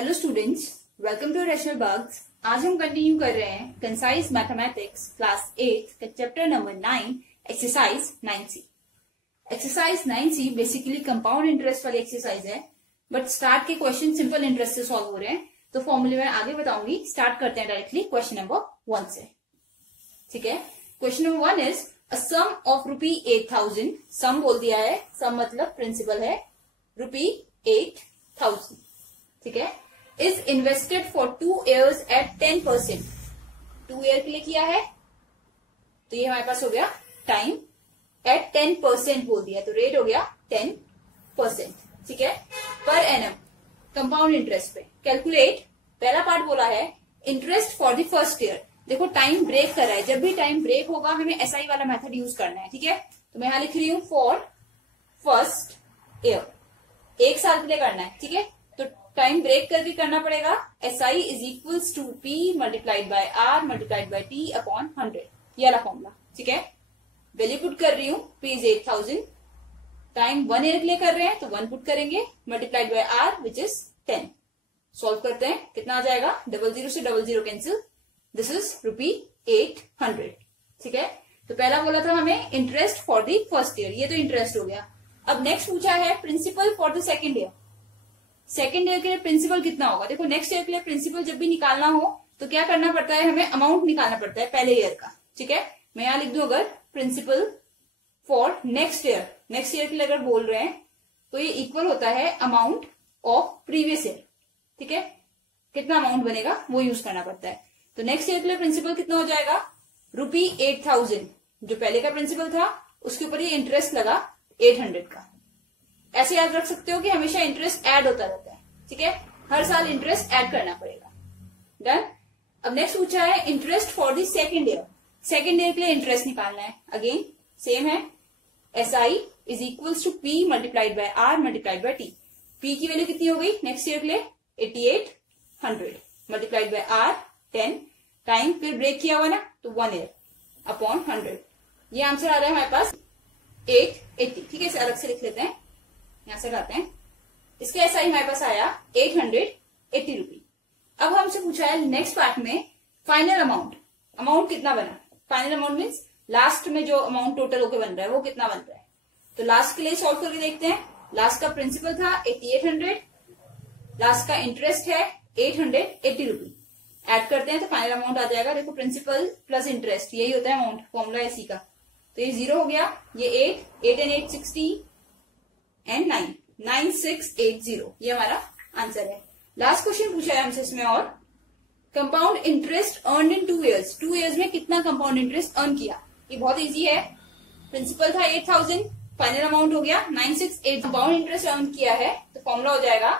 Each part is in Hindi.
Hello students, welcome to rational bugs. आज हम कंटिन्यू कर रहे हैं कंसाइज मैथमेटिक्स क्लास 8 का chapter number 9 exercise 9C। Exercise 9C basically compound interest वाली एक्सरसाइज है, बट स्टार्ट के क्वेश्चन सिंपल इंटरेस्ट से सॉल्व हो रहे हैं, तो फॉर्मूले में आगे बताऊंगी। स्टार्ट करते हैं डायरेक्टली क्वेश्चन नंबर 1 से। ठीक है, question number 1 is a sum of ₹8,000। Sum बोल दिया है, सम मतलब प्रिंसिपल है, ₹8,000। ठीक है, is invested for 2 years at 10%। 2 year के लिए किया है, तो ये हमारे पास हो गया टाइम एट 10% बोल दिया, तो रेट हो गया 10%। ठीक है, पर एनम कंपाउंड इंटरेस्ट पे कैलकुलेट। पहला पार्ट बोला है interest for the first year. देखो टाइम ब्रेक कर रहा है, जब भी टाइम ब्रेक होगा हमें एसआई वाला मेथड यूज करना है। ठीक है, तो मैं यहां लिख रही हूं फॉर फर्स्ट ईयर, 1 साल के लिए करना है। ठीक है, तो टाइम ब्रेक करके करना पड़ेगा। SI is equals to P multiplied by R multiplied by T upon 100, ये वाला फॉर्मूला। ठीक है, वैल्यू पुट कर रही हूं, P इज 8,000, टाइम 1 ईयर के लिए कर रहे हैं तो 1 पुट करेंगे, multiplied by R which is 10। Solve करते हैं, कितना आ जाएगा, 00 से 00 कैंसिल, दिस इज ₹800। ठीक है, तो पहला बोला था हमें interest for the first year, ये तो इंटरेस्ट हो गया। अब नेक्स्ट पूछा है principal for the second year. Second year के लिए प्रिंसिपल कितना होगा। देखो नेक्स्ट ईयर के लिए प्रिंसिपल जब भी निकालना हो तो क्या करना पड़ता है, हमें अमाउंट निकालना पड़ता है पहले ईयर का। ठीक है, मैं यहां लिख दूं अगर principal for next year, next year के लिए अगर बोल रहे हैं तो ये इक्वल होता है अमाउंट ऑफ प्रीवियस ईयर। ठीक है, कितना अमाउंट बनेगा वो यूज करना पड़ता है। तो नेक्स्ट ईयर के लिए प्रिंसिपल कितना हो जाएगा, ₹8,000, जो पहले का प्रिंसिपल था उसके ऊपर ये इंटरेस्ट लगा 800 का। ऐसे याद रख सकते हो कि हमेशा इंटरेस्ट ऐड होता रहता है। ठीक है, हर साल इंटरेस्ट ऐड करना पड़ेगा। डन। अब नेक्स्ट पूछा है interest for the second year. Second year के लिए इंटरेस्ट निकालना है, अगेन सेम है, SI is equals to P multiplied by R multiplied by T। P की वैल्यू कितनी हो गई नेक्स्ट ईयर के लिए, 8800 मल्टीप्लाइड बाय R 10, टाइम फिर ब्रेक किया हुआ ना तो 1 ईयर अपॉन 100। ये आंसर आ रहा है हमारे पास 880। ठीक है, इसे अलग से लिख लेते हैं, यहां से लाते हैं। इसका SI हमारे पास आया 880 रुपी। अब हमसे पूछा है नेक्स्ट पार्ट में फाइनल अमाउंट, अमाउंट कितना बना। फाइनल अमाउंट मीन्स लास्ट में जो अमाउंट टोटल होकर बन रहा है वो कितना बन रहा है। तो लास्ट के लिए सॉल्व करके देखते हैं। लास्ट का प्रिंसिपल था 8800, लास्ट का इंटरेस्ट है 880 रुपी, एड करते हैं तो फाइनल अमाउंट आ जाएगा। देखो प्रिंसिपल प्लस इंटरेस्ट यही होता है अमाउंट, फॉर्मूला इसी का। तो ये 0 हो गया, ये 8 and 8 60 एंड 9 9680, ये हमारा आंसर है। लास्ट क्वेश्चन पूछा है हमसे इसमें, और compound interest earn in 2 years। 2 years में कितना कंपाउंड इंटरेस्ट अर्न किया। ये बहुत इजी है, प्रिंसिपल था 8,000, फाइनल अमाउंट हो गया 968। कंपाउंड इंटरेस्ट अर्न किया है तो फॉर्मूला हो जाएगा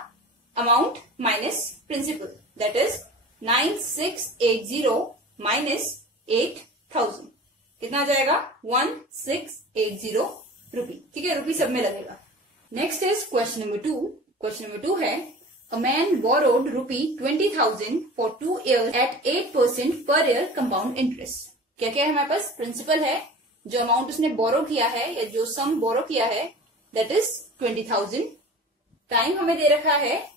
amount minus principal, that is 9680 minus 8,000, कितना आ जाएगा 1680 रुपी। ठीक है, रुपी सब में लगेगा। Next is question number 2। Question number 2 है a man borrowed ₹20,000 for 2 years at 8% per year compound interest. क्या क्या है हमारे पास, प्रिंसिपल है, जो अमाउंट उसने बोरो किया है या जो सम बोरो किया है दैट इज 20,000, टाइम हमें दे रखा है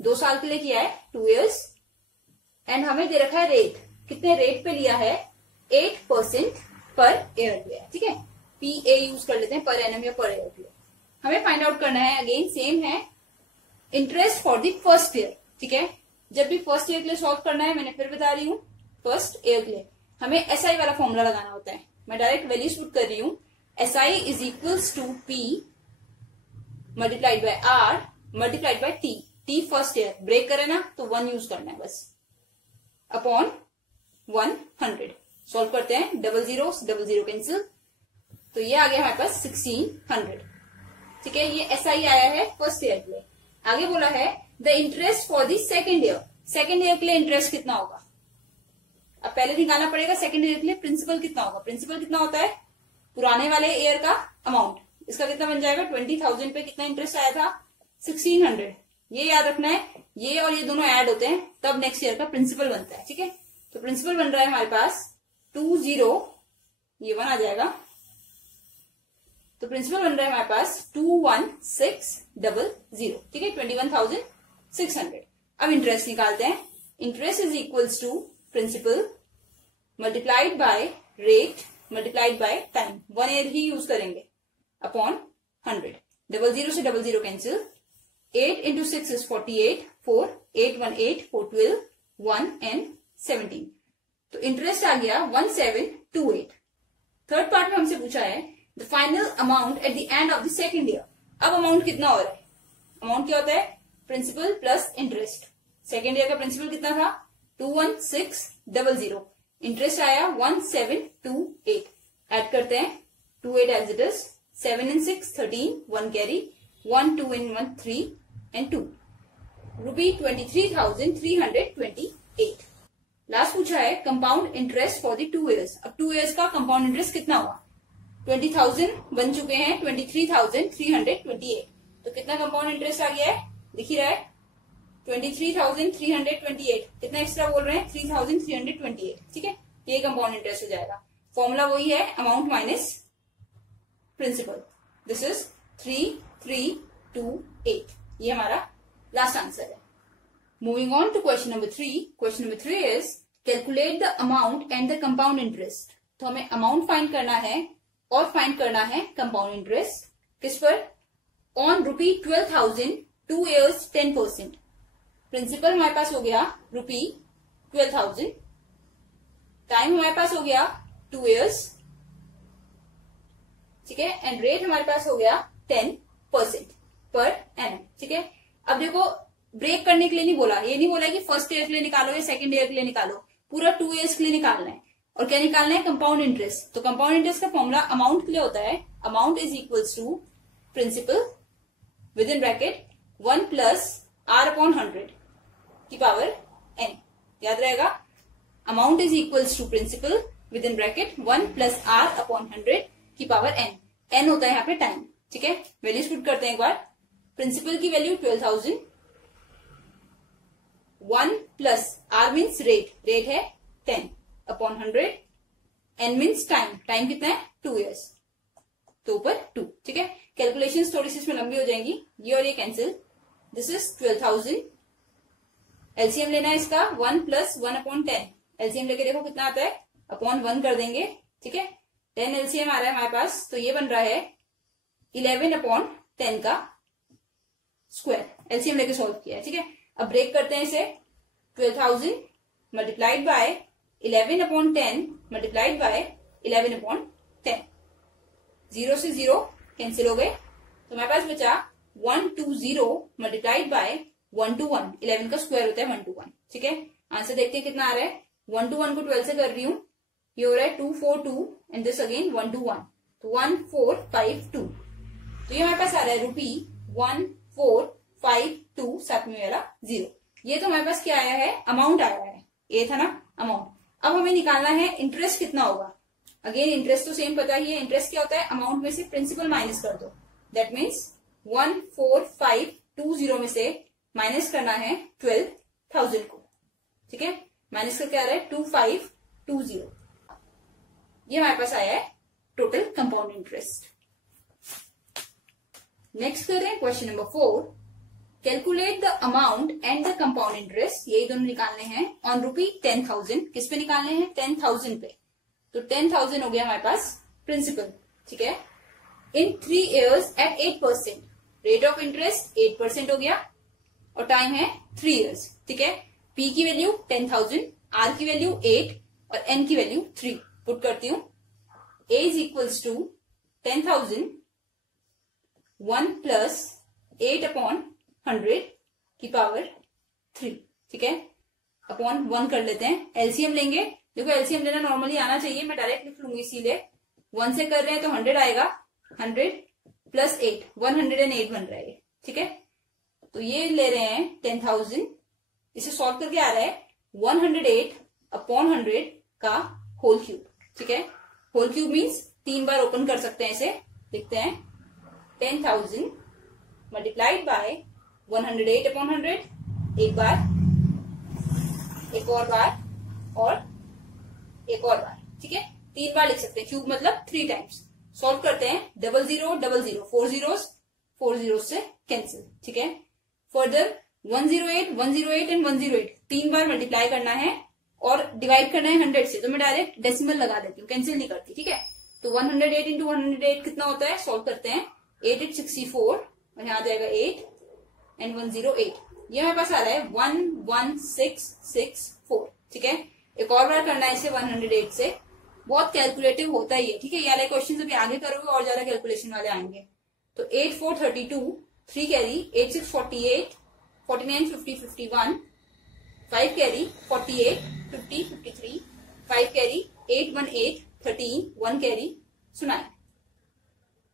2 साल के लिए किया है 2 years, एंड हमें दे रखा है रेट, कितने रेट पे लिया है, 8% पर ईयर लिया है। ठीक है, PA यूज कर लेते हैं, पर एनम या पर ईयर के लिए। हमें फाइंड आउट करना है, अगेन सेम है, interest for the first year. ठीक है, जब भी फर्स्ट ईयर के लिए सॉल्व करना है, मैंने फिर बता रही हूँ, फर्स्ट ईयर के लिए हमें SI वाला फॉर्मूला लगाना होता है। मैं डायरेक्ट वैल्यूज पुट कर रही हूँ, SI is equals to P multiplied by R multiplied by T first year, break करे ना तो 1 यूज करना है बस, अपॉन 100। सॉल्व करते हैं, 00 से 00 कैंसिल, तो ये आ गया हमारे पास 1600। ठीक है, ये SI आया है फर्स्ट ईयर के लिए। आगे बोला है the interest for the second year. Second year के लिए इंटरेस्ट कितना होगा, अब पहले निकालना पड़ेगा सेकेंड ईयर के लिए प्रिंसिपल कितना होगा। प्रिंसिपल कितना होता है, पुराने वाले ईयर का अमाउंट, इसका कितना बन जाएगा, 20,000 पे कितना इंटरेस्ट आया था, 1600। ये याद रखना है, ये और ये दोनों ऐड होते हैं तब नेक्स्ट ईयर का प्रिंसिपल बनता है। ठीक है, तो प्रिंसिपल बन रहा है हमारे पास 20, ये 1 आ जाएगा, तो प्रिंसिपल बन रहा है हमारे पास 21,600। ठीक है, 21,600। अब इंटरेस्ट निकालते हैं। Interest is equals to principal multiplied by rate multiplied by time, 1 year ही यूज करेंगे, अपॉन 100। 00 से 00 कैंसिल, 8 into 6 is 48, 4, 8, 1, 8, 4, 12, 1 and 17। तो इंटरेस्ट आ गया 1728। थर्ड पार्ट में हमसे पूछा है the final amount at the end of the second year. अब अमाउंट कितना हो रहा है? अमाउंट क्या होता है? Principal plus interest. Second year का प्रिंसिपल कितना था? 21600। इंटरेस्ट आया 1728। ऐड करते हैं 28 as it is, 7 and 6 13, 1 carry, 1 2 and 1 3 and 2, rupee 23,328। Last पूछा है compound interest for the 2 years। अब 2 years का कंपाउंड इंटरेस्ट कितना हुआ? 20,000 बन चुके हैं, 23,328। तो कितना कंपाउंड इंटरेस्ट आ गया है? दिख ही रहा है 23,328। कितना एक्स्ट्रा बोल रहे हैं? 3,328। ठीक है, ये कंपाउंड इंटरेस्ट हो जाएगा। फॉर्मूला वही है, amount minus principal. This is 3328। ये हमारा लास्ट आंसर है। Moving on to question number 3। Question number 3 is calculate the amount and the compound interest. तो हमें अमाउंट फाइंड करना है और फाइंड करना है कंपाउंड इंटरेस्ट। किस पर? On rupee 12,000, 2 years 10%। प्रिंसिपल हमारे पास हो गया रुपी 12,000, टाइम हमारे पास हो गया 2 years, ठीक है, एंड रेट हमारे पास हो गया 10% पर एनम। ठीक है, अब देखो ब्रेक करने के लिए नहीं बोला, ये नहीं बोला कि फर्स्ट ईयर के लिए निकालो या सेकंड ईयर के लिए निकालो, पूरा 2 years के लिए निकालना है। और क्या निकालना है? Compound interest. तो कंपाउंड इंटरेस्ट का फॉर्मूला अमाउंट के लिए होता है, amount is equals to principal within bracket 1 plus R upon 100 की पावर n। याद रहेगा, amount is equals to principal within bracket 1 plus R upon 100 की पावर n। n होता है यहाँ पे टाइम। ठीक है, वैल्यूज पुट करते हैं एक बार। प्रिंसिपल की value 12,000, 1 plus R means rate, rate है 10 upon 100, n means time, time कितना है? 2 years, तो ऊपर 2। ठीक है, कैलकुलेशंस थोड़ी सी इसमें लंबी हो जाएंगी, ये और ये कैंसिल। This is 12,000। एलसीएम लेना है इसका 1 प्लस 1 अपॉन 10। एलसीएम लेके देखो कितना आता है, अपॉन 1 कर देंगे। ठीक है, 10 एलसीएम आ रहा है हमारे पास, तो ये बन रहा है 11 अपॉन 10 का स्क्वायर। एलसीएम लेके सॉल्व किया है। ठीक है, अब ब्रेक करते हैं इसे। 12,000 multiplied by 11 upon 10 multiplied by 11 upon 10। 0 से 0 कैंसिल हो गए, तो हमारे पास बचा 120 मल्टीप्लाइड बाय 1 to 1। 11 का स्क्वायर होता है 1 to 1। ठीक है, आंसर देखते हैं कितना आ रहा है। 1 to 1 को 12 से कर रही हूं, ये हो रहा है 242 एंड दिस अगेन 1 to 1, तो 1452। तो ये हमारे पास आ रहा है रुपी 1452, साथ में वाला 0। ये तो हमारे पास क्या आया है? अमाउंट आया है, ये था ना अमाउंट। अब हमें निकालना है इंटरेस्ट कितना होगा। अगेन इंटरेस्ट तो सेम पता ही है, इंटरेस्ट क्या होता है? अमाउंट में से प्रिंसिपल माइनस कर दो, दैट मीन्स 14,520 में से माइनस करना है 12,000 को। ठीक है, माइनस करके आ रहा है 2520। ये हमारे पास आया है टोटल कंपाउंड इंटरेस्ट। नेक्स्ट कर रहे हैं question number 4। Calculate the amount and the compound interest, यही दोनों निकालने हैं ऑन रुपी 10,000। किस पे निकालने हैं? 10,000 पे। तो 10,000 हो गया हमारे पास प्रिंसिपल। ठीक है, in 3 years at 8%। Rate of interest 8% हो गया और टाइम है 3 years। ठीक है, P की वैल्यू 10,000, R की वैल्यू 8 और N की वैल्यू 3 पुट करती हूं। A is equals to 10,000 1 plus 8 upon 100 की पावर 3। ठीक है, अपॉन 1 कर लेते हैं। एलसीएम लेंगे, देखो एलसीएम लेना नॉर्मली आना चाहिए, मैं डायरेक्ट लिख लूंगी इसीलिए। 1 से कर रहे हैं तो 100 आएगा, 100 प्लस 8 108 बन रहा है। ठीक है, तो ये ले रहे हैं 10,000, इसे सॉल्व करके आ रहा है 108 अपॉन 100 का होल क्यूब। ठीक है, होल क्यूब मीन्स 3 बार ओपन कर सकते हैं इसे। लिखते हैं 10,000 मल्टीप्लाइड बाय 108 अपॉन 100, एक बार, एक और बार और एक और बार। ठीक है, 3 बार लिख सकते हैं, क्यूब मतलब 3 टाइम्स। सॉल्व करते हैं 00 00, 4 zeros से कैंसिल। ठीक है, फर्दर 108, 108 एंड 108 3 बार मल्टीप्लाई करना है और डिवाइड करना है 100 से, तो मैं डायरेक्ट डेसिमल लगा देती हूँ, कैंसिल नहीं करती, ठीक है। तो 108 इंटू 108 कितना होता है, सॉल्व करते हैं। 8 8 64 और यहाँ आ जाएगा 8 एंड 108, ये हमारे पास आ रहा है 11664, ठीक है। एक और बार करना है इसे 108 से, बहुत कैलकुलेटिव होता ही है, ठीक है। ये वाले क्वेश्चन अभी आगे करोगे और ज्यादा कैलकुलेशन वाले आएंगे। तो 8 4 32, 3 carry 8 6 48, 49 50 51, 5 carry 48 50 53, 5 carry 8 1 8 13, 1 carry 9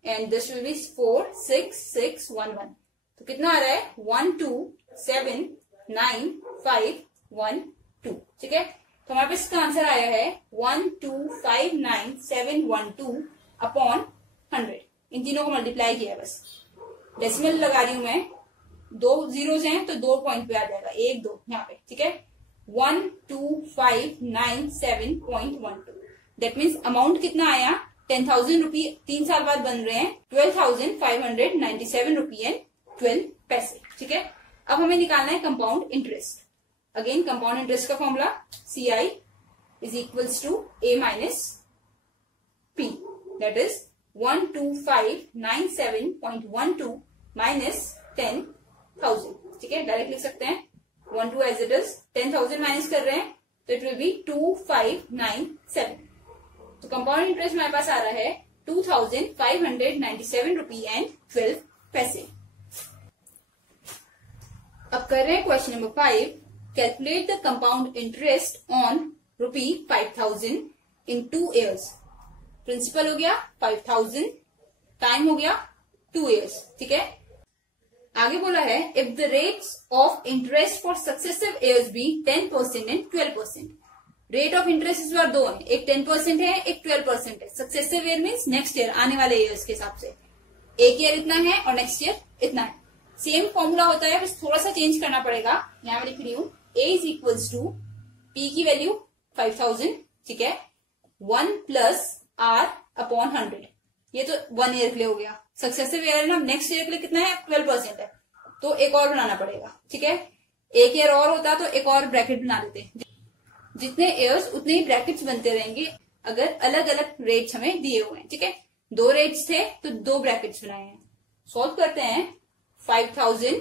and this will be 4 6 6 1 1। तो कितना आ रहा है 1 2 7 9 5 1 2, ठीक है। तो हमारे पास इसका आंसर आया है 1259712 अपॉन 100। इन तीनों को मल्टीप्लाई किया, बस डेसिमल लगा रही हूं मैं, 2 zeros हैं तो 2 पॉइंट पे आ जाएगा, 1 2 यहाँ पे, ठीक है। 12597.12, दैट मीन्स अमाउंट कितना आया 10,000 रुपी, 3 साल बाद बन रहे हैं 12,597 रुपी एंड 12 पैसे, ठीक है। अब हमें निकालना है compound interest. Again compound interest का formula CI is equals to A minus P, that is 12597.12 minus 10,000, ठीक है। डायरेक्ट लिख सकते हैं 12 एज इट इज, 10,000 माइनस कर रहे हैं तो इट विल बी 2597। तो कंपाउंड इंटरेस्ट हमारे पास आ रहा है 2,597 रुपी एंड 12 पैसे। अब कर रहे हैं question number 5, calculate the compound interest on rupee 5,000 in 2 years। Principal हो गया 5,000, टाइम हो गया 2 years, ठीक है। आगे बोला है if the rates of interest for successive years be 10% and 12%। Rate of interest इस बार दो है, एक 10% है, एक 12% है। Successive year means next year, आने वाले ईयर्स के हिसाब से, एक ईयर इतना है और नेक्स्ट ईयर इतना है। सेम फॉर्मूला होता है, बस थोड़ा सा चेंज करना पड़ेगा। यहाँ मैं लिख रही हूँ A is equals to P की वैल्यू 5,000, ठीक है, 1 प्लस R अपॉन 100। ये तो 1 ईयर के लिए हो गया। सक्सेसिव ईयर ना, नेक्स्ट ईयर के लिए कितना है 12% है, तो एक और बनाना पड़ेगा, ठीक है। एक ईयर और होता तो एक और ब्रैकेट बना देते, जितने ईयर्स उतने ही ब्रैकेट्स बनते रहेंगे अगर अलग अलग रेट्स हमें दिए हुए हैं, ठीक है। 2 रेट्स थे तो 2 ब्रैकेट्स बनाए हैं। सॉल्व करते हैं 5,000,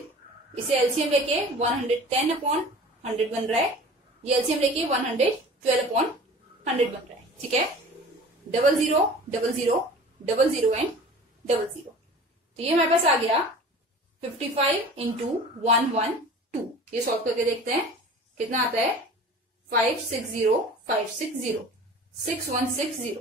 इसे एलसीएम लेके 110 अपॉन 100 बन रहा है, ये एलसीएम लेके 112 अपॉन 100 बन रहा है, ठीक है। 00 00 00 एंड 00, तो ये हमारे पास आ गया 55 इंटू 112। ये सॉल्व करके देखते हैं कितना आता है 560 560 6160।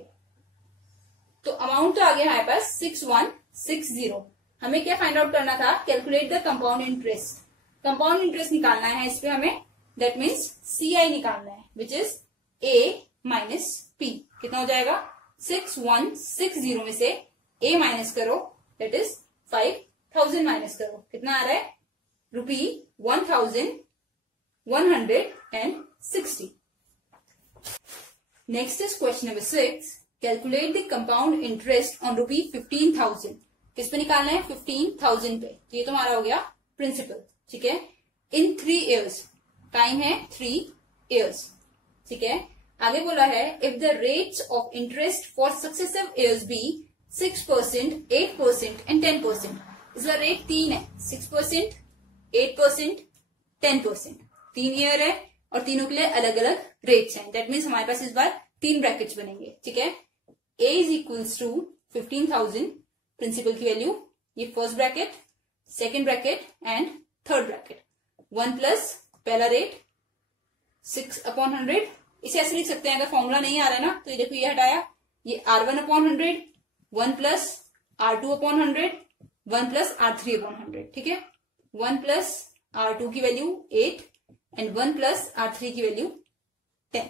तो अमाउंट तो आ गया हमारे पास 6160। हमें क्या फाइंड आउट करना था, calculate the compound interest. Compound interest निकालना है इस पे हमें, दैट मीन्स CI निकालना है, which is A minus P। कितना हो जाएगा 6160 में से A माइनस करो, दैट इज 5,000 माइनस करो, कितना आ रहा है रुपी 1,160। Next is question number 6, calculate the compound interest on रुपी 15,000। किस पे निकालना है 15,000 पे, तो ये तो हमारा हो गया प्रिंसिपल, ठीक है। इन 3 years, टाइम है 3 years, ठीक है। आगे बोला है if the rates of interest for successive years be 6%, 8% and 10%। इसका रेट 3 है, 6%, 8%, 10%। 3 ईयर है और तीनों के लिए अलग अलग रेट्स हैं, दैट मीन्स हमारे पास इस बार 3 ब्रैकेट्स बनेंगे, ठीक है। A is equals to 15,000, principal की वैल्यू, ये first bracket, second bracket and third bracket. 1 plus पहला रेट 6 अपॉन 100, इसे ऐसे लिख सकते हैं अगर फॉर्मूला नहीं आ रहा है ना, तो ये देखो ये हटाया, ये R1 upon 100, 1 plus R2 upon 100, 1 plus R3 upon 100, ठीक है। 1 प्लस R2 की वैल्यू 8 एंड 1 प्लस R3 की वैल्यू 10।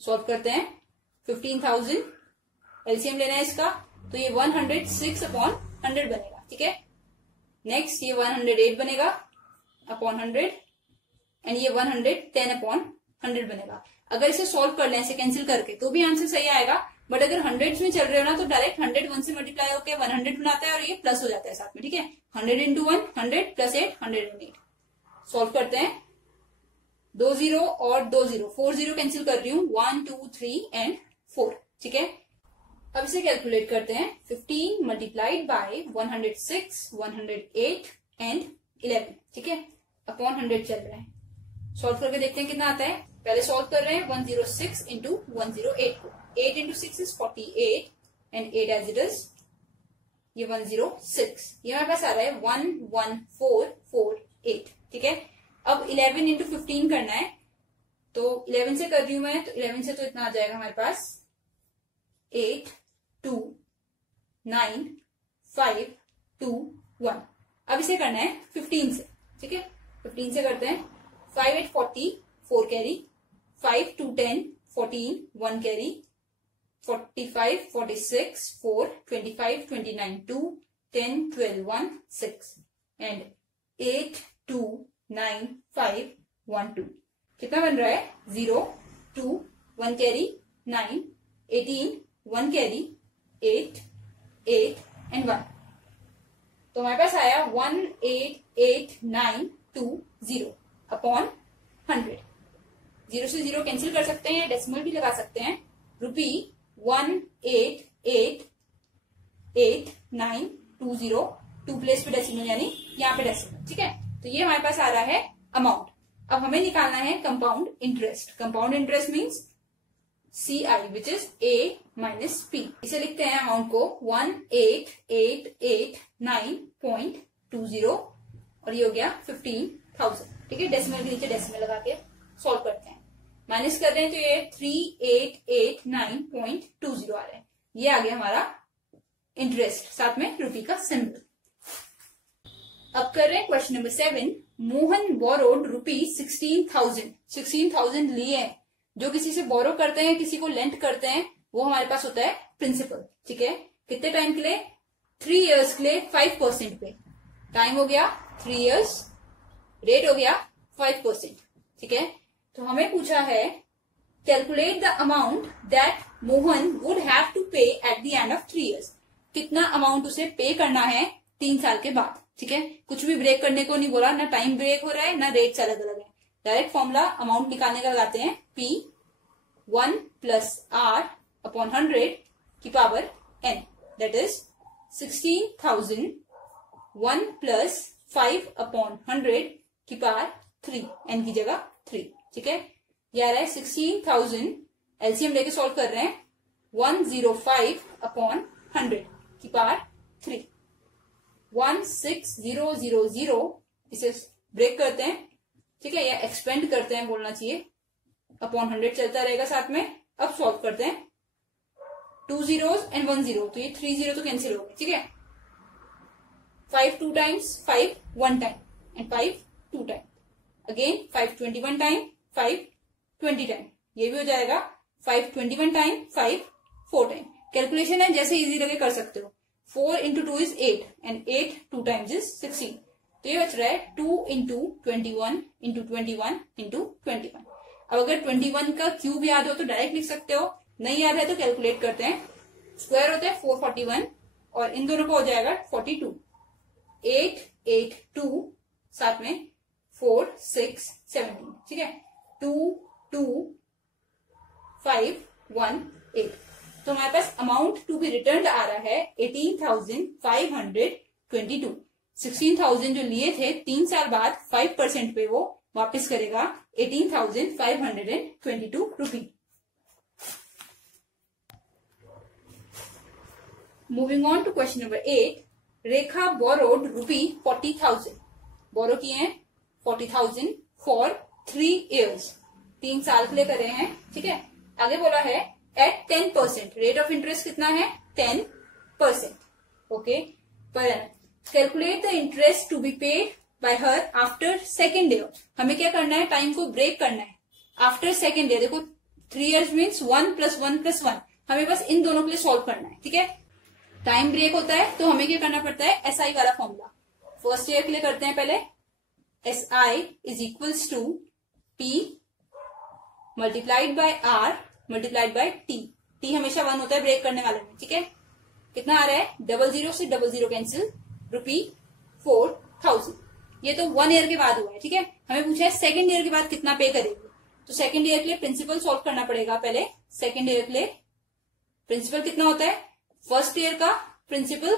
सॉल्व करते हैं 15,000, एलसीएम लेना है इसका, तो ये 106 अपॉन 100 बनेगा, ठीक है। नेक्स्ट ये 108 बनेगा अपॉन 100 एंड ये 110 अपॉन 100 बनेगा। अगर इसे सॉल्व कर लें ऐसे कैंसिल करके तो भी आंसर सही आएगा, बट अगर हंड्रेड्स में चल रहे हो ना तो डायरेक्ट 100 1 से मल्टीप्लाई होकर 100 बनाता है और ये प्लस हो जाता है साथ में, ठीक है। 100 इंटू 1 100 प्लस 8 108। सॉल्व करते हैं। 2 0 और 2 0, 4 0 कैंसिल कर रही हूँ, 1 2 3 एंड 4। ठीक है, अब इसे कैलकुलेट करते हैं। 15 मल्टीप्लाइड बाय 106, 108 एंड 11। ठीक है, अपॉन 100 चल रहा है। सॉल्व करके देखते हैं कितना आता है। पहले सॉल्व कर रहे हैं 106 इंटू 108 को। 8 into 6 is 48 and 8 as it is, ये 106, ये हमारे पास आ रहा है 11448। ठीक है, अब 11 इंटू 15 करना है, तो 11 से कर रही हूं मैं, तो 11 से तो इतना आ जाएगा हमारे पास 8 2 9 5 2 1। अब इसे करना है 15 से। ठीक है, 15 से करते हैं। 5 8 40, 4 कैरी, 5 2 10 14, 1 कैरी, 45 46 4, 25 29 2, 10 12 1 6 एंड 8 2 9 5 1 2। कितना बन रहा है? 0 2 1 कैरी 9 18 1 कैरी 8 8 एंड 1। तो हमारे पास आया 188,920 अपॉन 100। 0 से 0 कैंसिल कर सकते हैं, डेसिमल भी लगा सकते हैं। रुपी 188,920, 2 प्लेस पे डेसिमल यानी यहाँ पे डेसिमल। ठीक है, तो ये हमारे पास आ रहा है अमाउंट। अब हमें निकालना है compound interest. Compound interest means CI which is A minus P। इसे लिखते हैं अमाउंट को 18889.20 और ये हो गया 15,000। ठीक है, डेसिमल के नीचे डेसिमल लगा के सॉल्व करते हैं। माइनस कर रहे हैं तो ये 3889.20 आ रहा है। ये आ गया हमारा इंटरेस्ट, साथ में रुपी का सिंबल। अब कर रहे हैं question number 7। Mohan borrowed rupees 16,000 लिए हैं। जो किसी से बोरो करते हैं, किसी को लेंट करते हैं, वो हमारे पास होता है प्रिंसिपल। ठीक है, कितने टाइम के लिए? 3 इयर्स के लिए 5% पे। टाइम हो गया 3 इयर्स, रेट हो गया 5%। ठीक है, तो हमें पूछा है calculate the amount that Mohan would have to pay at the end of 3 years. कितना अमाउंट उसे पे करना है 3 साल के बाद। ठीक है, कुछ भी ब्रेक करने को नहीं बोला, ना टाइम ब्रेक हो रहा है ना रेट्स अलग अलग है। डायरेक्ट फॉर्मूला अमाउंट निकालने का लगाते हैं, P 1 प्लस R अपॉन 100 की power n, that is 16,000 1 plus 5 upon 100 की पावर 3, n की जगह 3। ठीक है, ये आ रहा है 16,000, एलसीएम लेके सॉल्व कर रहे हैं, 105 अपॉन 100 की पावर 3, 16000, इसे ब्रेक करते हैं। ठीक है, या एक्सपेंड करते हैं बोलना चाहिए, अपॉन 100 चलता रहेगा साथ में। अब सॉल्व करते हैं, 2 zeros एंड 1 0, तो ये 3 0 तो कैंसिल हो गए। ठीक है, 5 2 times, 5 1 time and 5 2 time, again 5 21 time, 5 20 time, ये भी हो जाएगा 5 21 टाइम, 5 4 टाइम। कैलकुलेशन है, जैसे इजी लगे कर सकते हो। 4 into 2 is 8 and 8 2 times is 16, तो ये बच रहा है 2 इंटू 21 इंटू 21 इंटू 21। अब अगर 21 का क्यूब याद हो तो डायरेक्ट लिख सकते हो, नहीं याद है तो कैलकुलेट करते हैं। स्क्वायर होता है 441 और इन दोनों को हो जाएगा 42, 8 8 2 साथ में 4 6 17। ठीक है, 2 2 5 1 8। तो हमारे पास अमाउंट टू बी रिटर्न आ रहा है 18,522। 16,000 जो लिए थे 3 साल बाद 5% पे वो वापस करेगा 18,522 rupee. Moving on to question number 8। Rekha borrowed rupee 40,000, borrow किए हैं 40,000 फॉर 3 इयर्स, 3 साल के लिए कर रहे हैं। ठीक है, आगे बोला है एट 10%, रेट ऑफ इंटरेस्ट कितना है? 10%। ओके, पर calculate the interest to be paid by her after second year. हमें क्या करना है? टाइम को ब्रेक करना है आफ्टर सेकेंड ईयर। देखो 3 इयर्स मीन्स 1 + 1 + 1, हमें बस इन दोनों के लिए सॉल्व करना है। ठीक है, टाइम ब्रेक होता है तो हमें क्या करना पड़ता है? SI वाला फॉर्मूला फर्स्ट ईयर के लिए करते हैं। पहले SI is equals to P multiplied by R multiplied by T। T हमेशा 1 होता है ब्रेक करने वाले में। ठीक है, कितना आ रहा है? 00 से 00 कैंसिल, रुपी 4,000। ये तो 1 ईयर के बाद हुआ है। ठीक है, हमें पूछा है सेकेंड ईयर के बाद कितना पे करेगी, तो सेकेंड ईयर के लिए प्रिंसिपल सॉल्व करना पड़ेगा पहले। सेकेंड ईयर के लिए प्रिंसिपल कितना होता है, फर्स्ट ईयर का प्रिंसिपल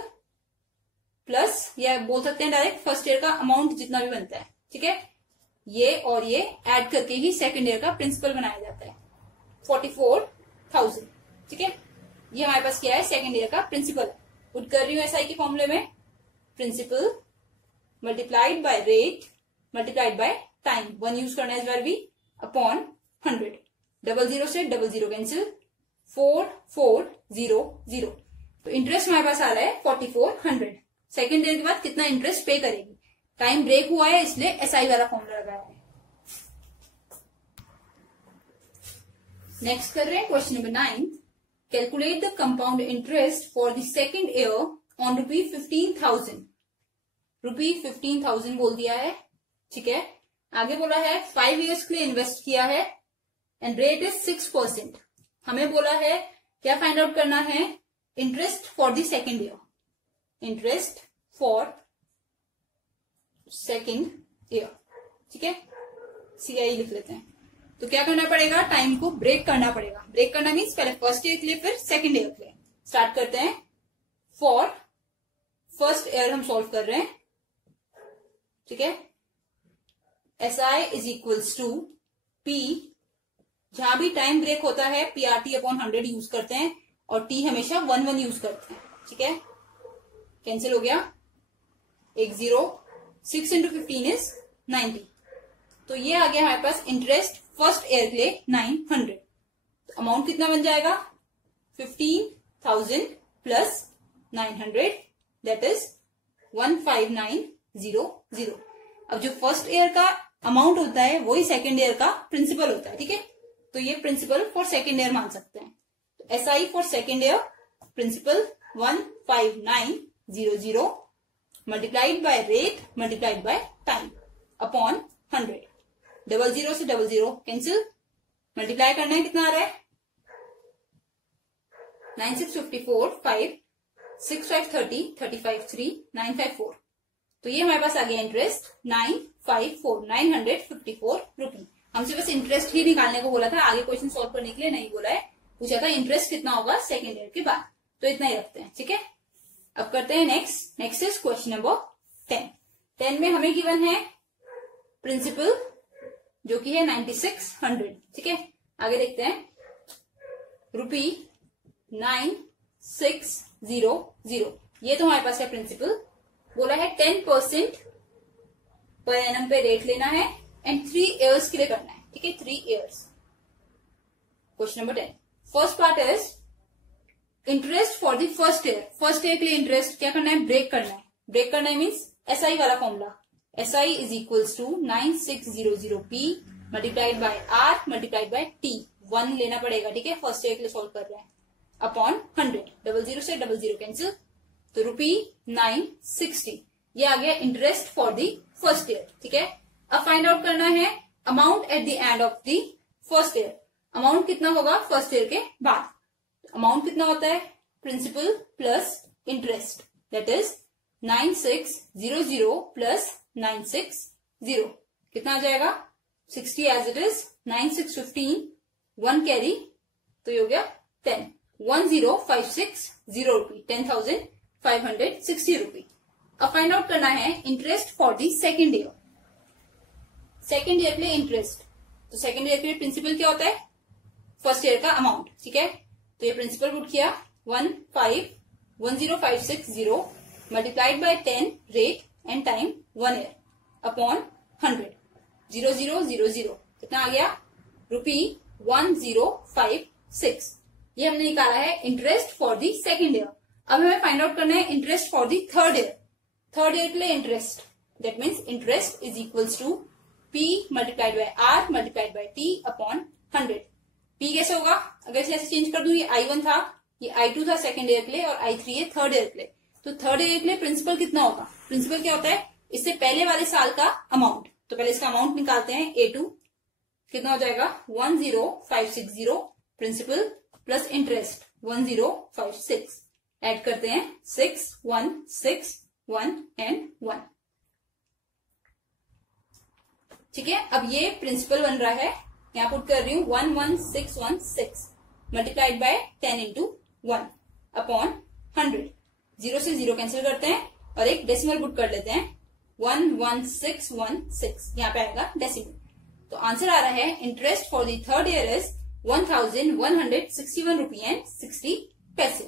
प्लस, या बोल सकते हैं डायरेक्ट फर्स्ट ईयर का अमाउंट जितना भी बनता है, ठीक है, ये और ये ऐड करके ही सेकेंड ईयर का प्रिंसिपल बनाया जाता है 44,000, ठीक है। ये हमारे पास क्या है, सेकेंड ईयर का प्रिंसिपल। पुट कर रही हूं एसआई के फॉर्मूले में, principal multiplied by rate multiplied by time, 1 use करना है इस बार भी, अपॉन 100। 00 से 00 कैंसिल, 4400। तो इंटरेस्ट हमारे पास आ रहा है 4400। सेकेंड ईयर के बाद कितना इंटरेस्ट पे करेगी, टाइम ब्रेक हुआ है इसलिए एसआई वाला फॉर्मूला लगाया है। नेक्स्ट कर रहे हैं question number 9। Calculate the compound interest for the second year on ₹15,000। ₹15,000 बोल दिया है, ठीक है। आगे बोला है 5 इयर्स के लिए इन्वेस्ट किया है एंड रेट इज 6%। हमें बोला है क्या फाइंड आउट करना है, interest for the second year, interest for second year, ठीक है, सीआई लिख लेते हैं। तो क्या करना पड़ेगा, टाइम को ब्रेक करना पड़ेगा। ब्रेक करना मीन्स पहले फर्स्ट ईयर के लिए फिर सेकेंड ईयर के लिए। स्टार्ट करते हैं। फॉर फर्स्ट ईयर हम सॉल्व कर रहे हैं, ठीक है। SI is equals to P, जहां भी टाइम ब्रेक होता है PRT अपॉन 100 यूज करते हैं और T हमेशा 1 यूज करते हैं, ठीक है। कैंसिल हो गया, एक 0, 6 into 15 इज 90। तो ये आ गया हमारे पास इंटरेस्ट फर्स्ट ईयर के लिए 900। तो अमाउंट कितना बन जाएगा, 15,000 प्लस 900 दैट इज 15900। अब जो फर्स्ट ईयर का अमाउंट होता है वही सेकेंड ईयर का प्रिंसिपल होता है, ठीक है। तो ये प्रिंसिपल फॉर सेकेंड ईयर मान सकते हैं। तो SI for second year principal 15900 multiplied by rate multiplied by time upon 100। 00 से 00 कैंसिल, मल्टीप्लाई करना है, कितना आ रहा है 9654 5 6530 35 3 954। तो ये हमारे पास आ गया इंटरेस्ट 954 रुपी। हमसे बस इंटरेस्ट ही निकालने को बोला था, आगे क्वेश्चन सॉल्व करने के लिए नहीं बोला है। पूछा था इंटरेस्ट कितना होगा सेकेंड ईयर के बाद, तो इतना ही रखते हैं, ठीक है। अब करते हैं next. Next is question number 10। 10 में हमें गिवन है प्रिंसिपल जो कि है 9600, ठीक है। आगे देखते हैं, ₹9600, ये तो हमारे पास है प्रिंसिपल। बोला है 10% पर एनम पे रेट लेना है एंड 3 इयर्स के लिए करना है, ठीक है, 3 years. Question number 10, first part is interest for the first year. First year के लिए इंटरेस्ट क्या करना है, ब्रेक करना है। ब्रेक करना है मीन्स SI वाला formula, SI is equals to 9600P multiplied by R multiplied by T, 1 लेना पड़ेगा, ठीक है, फर्स्ट ईयर के लिए सॉल्व कर रहे हैं, अपॉन 100। 00 से 00 कैंसिल, तो ₹960 ये आ गया interest for the first year, ठीक है। अब फाइंड आउट करना है amount at the end of the first year. Amount कितना होगा फर्स्ट ईयर के बाद, अमाउंट कितना होता है, principal plus interest that is 9600 plus 960, कितना आ जाएगा 60 एज इट इज, 9615 1 कैरी, तो ये हो गया 10, 10560 रुपी, 10,560 रुपी। अब फाइंड आउट करना है interest for the second year. Second year के लिए इंटरेस्ट, तो सेकेंड ईयर के लिए प्रिंसिपल क्या होता है, फर्स्ट ईयर का अमाउंट, ठीक है। तो ये प्रिंसिपल पुट किया 10560 multiplied by 10 rate and time 1 year upon 100। 0000 कितना आ गया, ₹1056। ये हमने निकाला है interest for the second year. अब हमें फाइंड आउट करना है interest for the third year. Third year के लिए interest, that means interest is equals to P multiplied by R multiplied by T upon 100। P कैसे होगा, अगर इसे ऐसे चेंज कर दूं, ये I1 था, ये I2 था सेकेंड ईयर के लिए और I3 है थर्ड ईयर के लिए। तो थर्ड ईयर के लिए प्रिंसिपल कितना होगा, प्रिंसिपल क्या होता है, इससे पहले वाले साल का अमाउंट। तो पहले इसका अमाउंट निकालते हैं, A2 कितना हो जाएगा 10560 प्रिंसिपल प्लस इंटरेस्ट 1056, ऐड करते हैं 6 1 6 1 एंड 1, ठीक है, अब ये प्रिंसिपल बन रहा है, यहाँ पुट कर रही हूँ 11616 मल्टीप्लाइड बाय 10 इंटू 1 अपॉन 100। 0 से 0 कैंसिल करते हैं और एक डेसिमल पुट कर लेते हैं 11616, यहाँ पे आएगा डेसिमल। तो आंसर आ रहा है interest for the third year is 1161 rupee and 60 पैसे।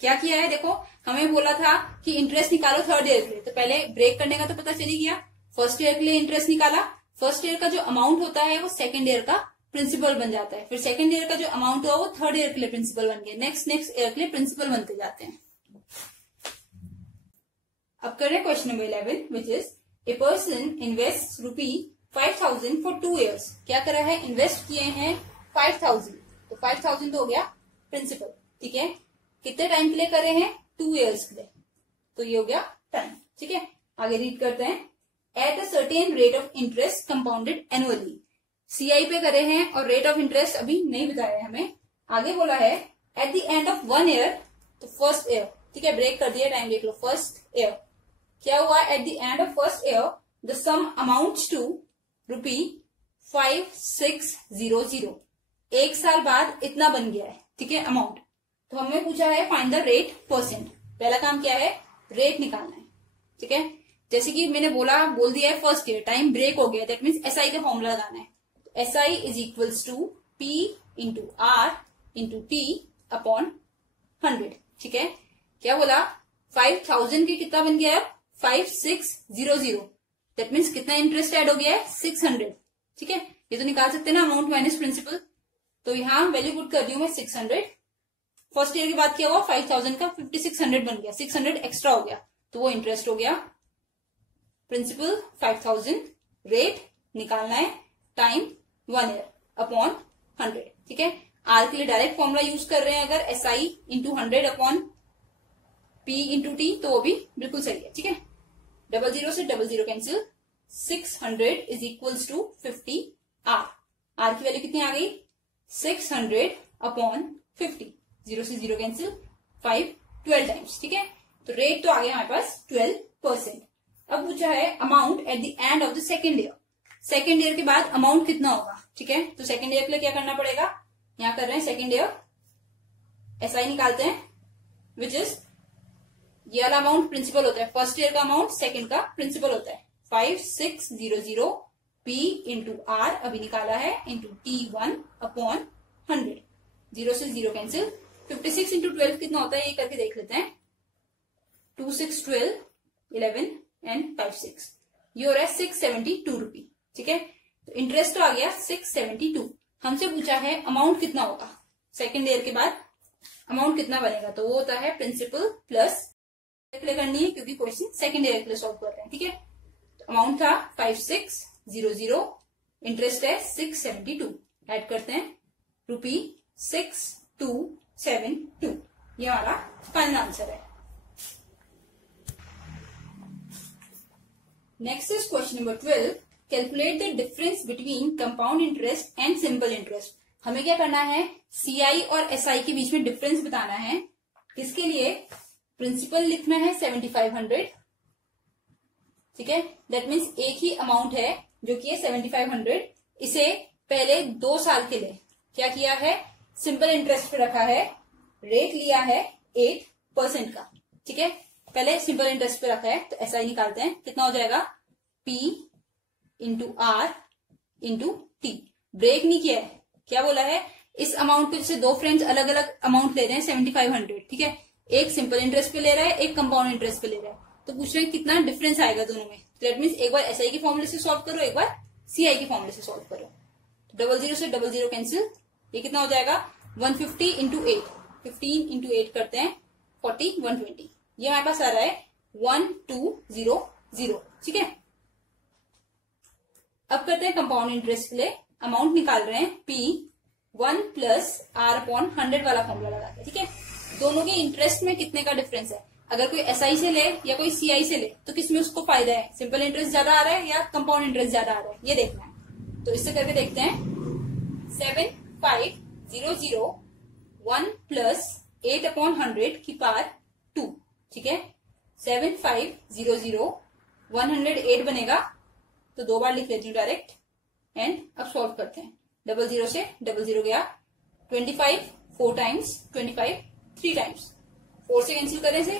क्या किया है देखो, हमें बोला था कि इंटरेस्ट निकालो थर्ड ईयर के लिए, तो पहले ब्रेक करने का तो पता चल ही गया। फर्स्ट ईयर के लिए इंटरेस्ट निकाला, फर्स्ट ईयर का जो अमाउंट होता है वो सेकंड ईयर का प्रिंसिपल बन जाता है, फिर सेकंड ईयर का जो अमाउंट हुआ वो थर्ड ईयर के लिए प्रिंसिपल बन गया, नेक्स्ट ईयर के लिए प्रिंसिपल बनते जाते हैं। अब कर रहे हैं question number 11 which is a person invest ₹5000 for 2 years। क्या करा है, इन्वेस्ट किए हैं 5000, तो 5000 तो हो गया प्रिंसिपल, ठीक है। कितने टाइम के लिए करे हैं, 2 years के लिए, तो ये हो गया टाइम, ठीक है। आगे रीड करते हैं, at a certain rate of interest compounded annually. CI पे करे हैं और रेट ऑफ इंटरेस्ट अभी नहीं बताया है हमें। आगे बोला है eight the end of 1 year, तो फर्स्ट ईयर, ठीक है, ब्रेक कर दिया, टाइम देख लो, फर्स्ट ईयर क्या हुआ, at the end of first year the sum amounts to ₹5600। एक साल बाद इतना बन गया है, ठीक है, अमाउंट। तो हमें पूछा है फाइंड द रेट %। पहला काम क्या है, रेट निकालना है, ठीक है। जैसे कि मैंने बोल दिया है फर्स्ट ईयर, टाइम ब्रेक हो गया, दैट मीन्स एसआई का फॉर्मूला लगाना है। तो SI is equals to P into R into T upon 100, ठीक है। क्या बोला, 5000 के कितना बन गया है, 5600, दैट मीन्स कितना इंटरेस्ट ऐड हो गया है, 600, ठीक है। ये तो निकाल सकते हैं ना, अमाउंट माइनस प्रिंसिपल। तो यहाँ वैल्यू पुट कर दी हूँ मैं 600। फर्स्ट ईयर के बाद क्या हुआ, 5000 का 5600 बन गया, 600 एक्स्ट्रा हो गया, तो वो इंटरेस्ट हो गया। प्रिंसिपल 5000, रेट निकालना है, टाइम 1 year अपॉन 100, ठीक है। आर के लिए डायरेक्ट फॉर्मूला यूज कर रहे हैं अगर, SI into 100 upon P into T, तो वो भी बिल्कुल सही है, ठीक है। 00 से 00 cancel, 600 is equals to 50 R। R की वैल्यू कितनी आ गई, 600 अपॉन 50, 0 से 0 कैंसिल, 5 12 टाइम्स, ठीक है। तो रेट तो आ गया हमारे पास 12%। अब पूछा है amount at the end of the second year. Second year के बाद अमाउंट कितना होगा, ठीक है। तो सेकेंड ईयर के लिए क्या करना पड़ेगा, यहां कर रहे हैं सेकेंड ईयर, एसआई निकालते हैं, विच इज ये वाला अमाउंट प्रिंसिपल होता है, फर्स्ट ईयर का अमाउंट सेकेंड का प्रिंसिपल होता है, 5600 P इंटू R अभी निकाला है इंटू T1 अपॉन 100, 0 से 0 कैंसिल, 56 इंटू 12 कितना होता है ये करके देख लेते हैं, 2 6 12 11 एंड 5 6, ये हो रहा है 672 रुपी, ठीक है। तो इंटरेस्ट तो आ गया 672। हमसे पूछा है अमाउंट कितना होगा, सेकेंड ईयर के बाद अमाउंट कितना बनेगा, तो वो होता है प्रिंसिपल प्लस करनी है क्योंकि क्वेश्चन सेकेंड ईयर के लिए सॉल्व कर रहे हैं, ठीक है। तो अमाउंट था 5600, इंटरेस्ट है 672, ऐड करते हैं ₹6272, ये हमारा फाइनल आंसर है। Next is question number 12, calculate the difference between compound interest and simple interest. हमें क्या करना है, सीआई और एसआई के बीच में डिफरेंस बताना है। इसके लिए प्रिंसिपल लिखना है 7500, ठीक है, दैट मीन्स एक ही अमाउंट है जो कि है 7500। इसे पहले 2 साल के लिए क्या किया है, सिंपल इंटरेस्ट पे रखा है, रेट लिया है 8% का, ठीक है, पहले सिंपल इंटरेस्ट पे रखा है। तो एसआई निकालते हैं, कितना हो जाएगा, P into R into T। Break नहीं किया है, क्या बोला है, इस अमाउंट पे जैसे 2 फ्रेंड्स अलग अलग अमाउंट ले रहे हैं 7500, ठीक है, एक सिंपल इंटरेस्ट पे ले रहा है, एक कंपाउंड इंटरेस्ट पे ले रहा है, तो पूछ रहे हैं कितना डिफरेंस आएगा दोनों में। तो दैट मीन्स एक बार एसआई के फॉर्मूले से सॉल्व करो, एक बार सीआई के फॉर्मूले से सॉल्व करो। तो 00 से 00 कैंसिल, ये कितना हो जाएगा, 150 इंटू 8, 15 इंटू 8 करते हैं 40, 120, ये हमारे पास आ रहा है 1200, ठीक है। अब करते हैं कंपाउंड इंटरेस्ट के लिए, अमाउंट निकाल रहे हैं P 1 प्लस R अपॉन 100 वाला फॉर्मूला लगा के, ठीक है। दोनों के इंटरेस्ट में कितने का डिफरेंस है, अगर कोई एसआई से ले या कोई सीआई से ले तो किसमें उसको फायदा है, सिंपल इंटरेस्ट ज्यादा आ रहा है या कंपाउंड इंटरेस्ट ज्यादा आ रहा है, ये देखना है। तो इससे करके देखते हैं, 7500 1 प्लस 8 अपॉन 100 की पावर 2, ठीक है, 7500 108 बनेगा, तो 2 बार लिख लेती हूँ डायरेक्ट, एंड अब सॉल्व करते हैं। 00 से 00 गया, 25 4 टाइम्स, 25 3 टाइम्स, 4 से कैंसिल करें से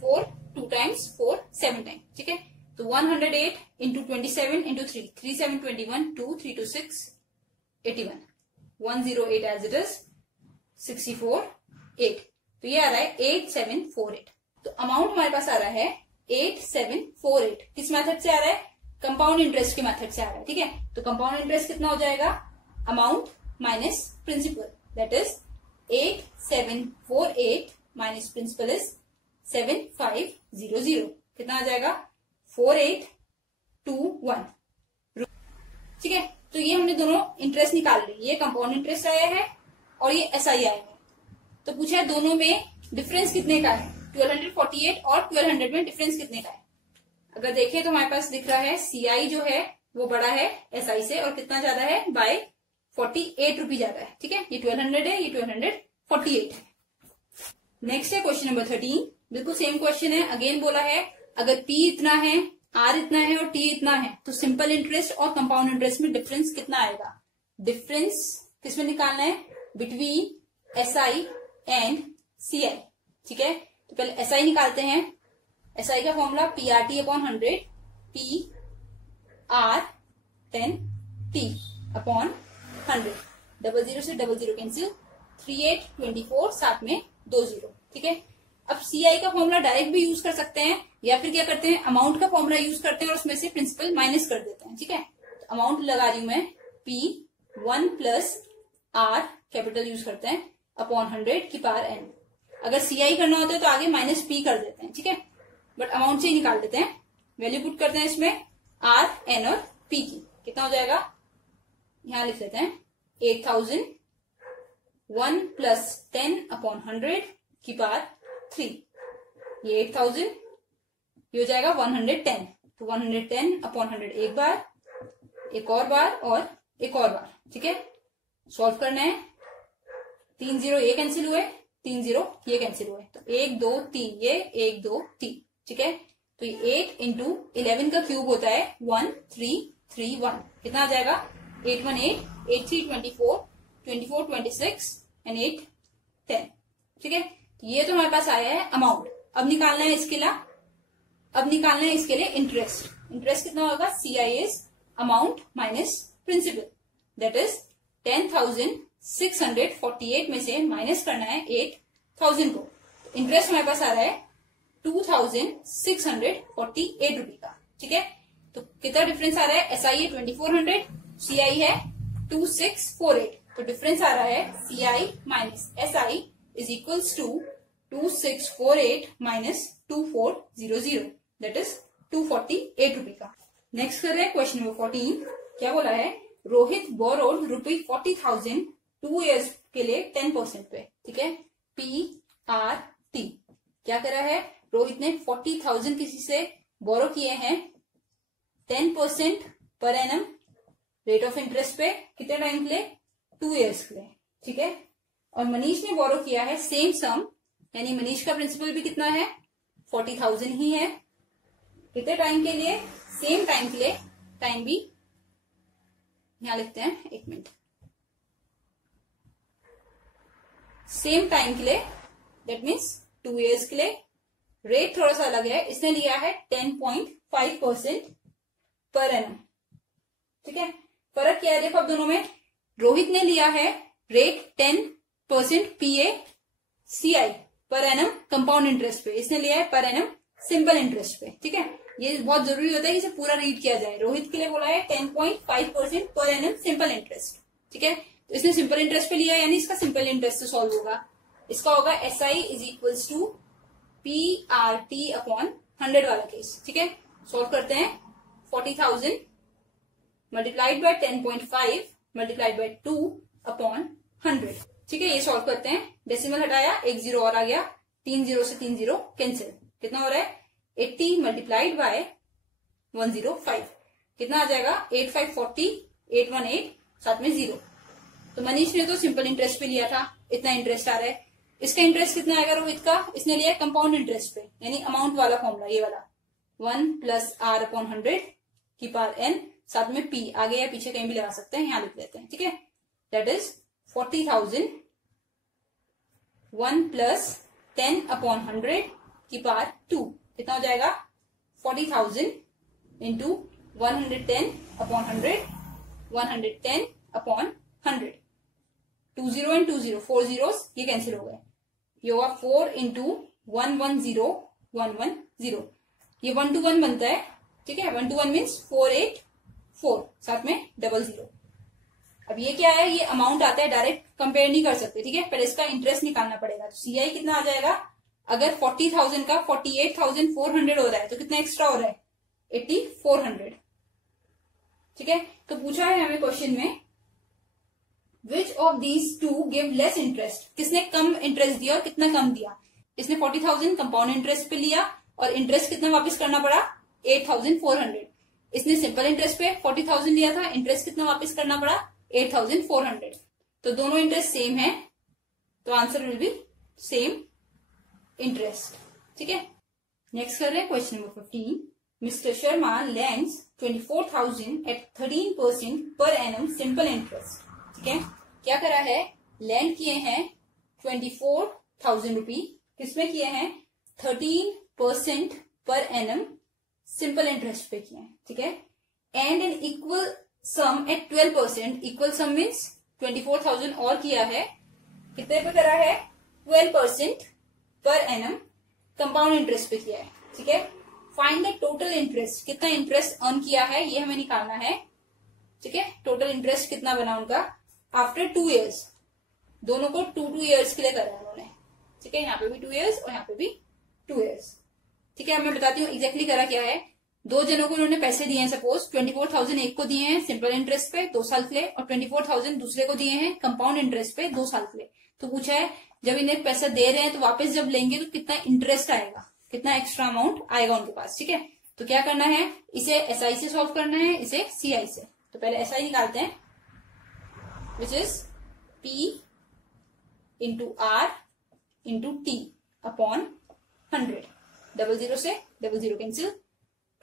4 2 टाइम्स, 4 7 टाइम्स, ठीक है। तो 108 into 27 into 3, 3 7 21, 2 3 2 6 81, 108 as it is 64 8। तो ये आ रहा है 8748। तो अमाउंट हमारे पास आ रहा है 8748। किस मेथड से आ रहा है? कंपाउंड इंटरेस्ट के मेथड से आ रहा है, ठीक है। तो कंपाउंड इंटरेस्ट कितना हो जाएगा? Amount minus principal, that is 8748 minus principal is 7500। कितना आ जाएगा? 4821, ठीक है। तो ये हमने दोनों इंटरेस्ट निकाल ली, ये कंपाउंड इंटरेस्ट आया है और ये एसआई आया है। तो पूछा है दोनों में डिफरेंस कितने का है, 1248 और 1200 में डिफरेंस कितने का है। अगर देखें तो हमारे पास दिख रहा है सीआई जो है वो बड़ा है एसआई से, और कितना ज्यादा है? बाय 48 रुपीज ज्यादा है, ठीक है। ये 1200 है, ये 1248 है। नेक्स्ट है क्वेश्चन नंबर 13, बिल्कुल सेम क्वेश्चन है। अगेन बोला है अगर पी इतना है, आर इतना है और टी इतना है तो सिंपल इंटरेस्ट और कंपाउंड इंटरेस्ट में डिफरेंस कितना आएगा। डिफरेंस किसमें निकालना है? बिटवीन एसआई एंड सीआई, ठीक है। तो पहले एसआई निकालते हैं। एसआई का formula PRT upon 100, P R 10 T upon 100। 00 से 00 कैंसिल, 3824 साथ में 20, ठीक है। अब सीआई का फॉर्मूला डायरेक्ट भी यूज कर सकते हैं या फिर क्या करते हैं, अमाउंट का फॉर्मूला यूज करते हैं और उसमें से प्रिंसिपल माइनस कर देते हैं, ठीक है। तो अमाउंट लगा रही हूं मैं, P1 plus are capital use करते हैं अपॉन 100 की पावर n। अगर सीआई करना होता है तो आगे माइनस पी कर देते हैं, ठीक है, बट अमाउंट से ही निकाल देते हैं। वैल्यू पुट करते हैं इसमें आर, एन और पी की। कितना हो जाएगा? यहां लिख लेते हैं 8000, 1 प्लस 10 अपॉन 100 की पावर 3। ये 8000, ये हो जाएगा 110। तो 110 अपॉन 100 एक बार, एक और बार और एक और बार, ठीक है। सॉल्व करना है। 3 0 ये कैंसिल हुए, 3 0 ये कैंसिल हुए, तो 1 2 3 ये, 1 2 3, ठीक है। तो ये 8 इंटू 11 का क्यूब होता है 1331। कितना आ जाएगा? 818, 83 24, 24 26 एंड 8 10, ठीक है। ये तो हमारे पास आया है अमाउंट। अब निकालना है इसके लिए, अब निकालना है इसके लिए इंटरेस्ट। इंटरेस्ट कितना होगा? CI is amount minus principal, that is 10,648 में से माइनस करना है 8,000 को। इंटरेस्ट हमारे पास आ रहा है 2,648 रुपए का, ठीक है। तो कितना डिफरेंस आ रहा है? एसआई है 2400, सीआई है 2648। तो डिफरेंस आ रहा है CI minus SI is equals to 2648 minus 2400, that is 248 रुपए का। नेक्स्ट कर रहे हैं क्वेश्चन नंबर 14। क्या बोला है? रोहित बोरोड ₹40,000 2 ईयर्स के लिए 10% पे, ठीक है। PRT क्या करा है? रोहित ने 40,000 किसी से बोरो किए हैं 10% per annum rate of interest पे। कितने टाइम के लिए? 2 ईयर्स के लिए, ठीक है। और मनीष ने बोरो किया है सेम सम, यानी मनीष का प्रिंसिपल भी कितना है? 40,000 ही है। कितने टाइम के लिए? सेम टाइम के लिए। टाइम भी यहां लिखते हैं, 1 मिनट, सेम टाइम के लिए, दैट मीन्स 2 ईयर्स के लिए। रेट थोड़ा सा अलग है, इसने लिया है 10.5% पर एनम, ठीक है। फर्क क्या है देखो अब दोनों में। रोहित ने लिया है rate 10% PACI per annum compound interest पे, इसने लिया है पर एनम सिंपल इंटरेस्ट पे, ठीक है। ये बहुत जरूरी होता है कि इसे पूरा रीड किया जाए। रोहित के लिए बोला है 10.5% पर एनम सिंपल इंटरेस्ट, ठीक है। तो इसने सिंपल इंटरेस्ट पे लिया, यानी इसका सिंपल इंटरेस्ट से सॉल्व होगा। इसका होगा SI is equals to PRT upon 100 वाला केस, ठीक है। सॉल्व करते हैं। 40,000 multiplied by 10.5 multiplied by 2 upon 100, ठीक है। ये सॉल्व करते हैं। डेसिमल हटाया, 1 0 और आ गया, 3 0 से 3 0 कैंसिल। कितना हो रहा है? 80 मल्टीप्लाइड बाय 105, कितना आ जाएगा? 8540, 818 साथ में 0। तो मनीष ने तो सिंपल इंटरेस्ट पे लिया था, इतना इंटरेस्ट आ रहा है। इसका इंटरेस्ट कितना आएगा रोहित का? इसने लिया कंपाउंड इंटरेस्ट पे, यानी अमाउंट वाला फॉर्मूला, ये वाला 1 प्लस आर अपॉन 100 की पावर n, साथ में p आगे या पीछे कहीं भी लगा सकते हैं, यहां लिख लेते हैं, ठीक है। दैट इज 40,000 1 प्लस 10/100 की पावर 2, कितना हो जाएगा 40,000 इंटू 110/100, 110/100, 20 and 20, 4 zeros ये कैंसिल हो गए, ये होगा 4 इंटू 110, 110, ये 1 to 1 बनता है, ठीक है। 1 to 1 मीन्स 484, साथ में 00। अब ये क्या है, ये अमाउंट आता है, डायरेक्ट कंपेयर नहीं कर सकते, ठीक है। पहले इसका इंटरेस्ट निकालना पड़ेगा। तो सीआई कितना आ जाएगा, अगर 40,000 का 48,400 हो रहा है तो कितना एक्स्ट्रा हो रहा है 8,400, ठीक है। तो पूछा है हमें क्वेश्चन में which of these two give less interest, किसने कम इंटरेस्ट दिया और कितना कम दिया। इसने 40,000 कंपाउंड इंटरेस्ट पे लिया और इंटरेस्ट कितना वापस करना पड़ा 8,400। इसने सिंपल इंटरेस्ट पे 40,000 लिया था, इंटरेस्ट कितना वापस करना पड़ा 8,400। तो दोनों इंटरेस्ट सेम है, तो answer will be same interest, ठीक है। नेक्स्ट कर रहे हैं question number 15। Mister Sharma lends 24,000 at 13% per annum simple interest, ठीक है। क्या करा है, लैंड किए हैं 24,000 रुपी, किसमें किए हैं 13% पर एनम सिंपल इंटरेस्ट पे किए हैं, ठीक है। And an equal sum at 12%, equal sum means 24,000 और किया है, कितने पे करा है 12% पर एनम कंपाउंड इंटरेस्ट पे किया है, ठीक है। फाइंड द टोटल इंटरेस्ट, कितना इंटरेस्ट अर्न किया है ये हमें निकालना है, ठीक है। टोटल इंटरेस्ट कितना बना उनका आफ्टर 2 years, दोनों को 2 years के लिए करा है उन्होंने, ठीक है। यहाँ पे भी 2 years और यहाँ पे भी 2 years, ठीक है। अब मैं बताती हूँ एग्जैक्टली करा क्या है। दो जनों को उन्होंने पैसे दिए हैं, सपोज 24,000 एक को दिए हैं सिंपल इंटरेस्ट पे 2 साल के लिए और 24,000 दूसरे को दिए हैं कंपाउंड इंटरेस्ट पे 2 साल के लिए। तो पूछा है जब इन्हें पैसा दे रहे हैं तो वापस जब लेंगे तो कितना इंटरेस्ट आएगा, कितना एक्स्ट्रा अमाउंट आएगा उनके पास, ठीक है। तो क्या करना है, इसे एसआई से सॉल्व करना है, इसे सीआई से। तो पहले एसआई निकालते हैं, which is P into R into T upon 100, 00 से 00 कैंसिल,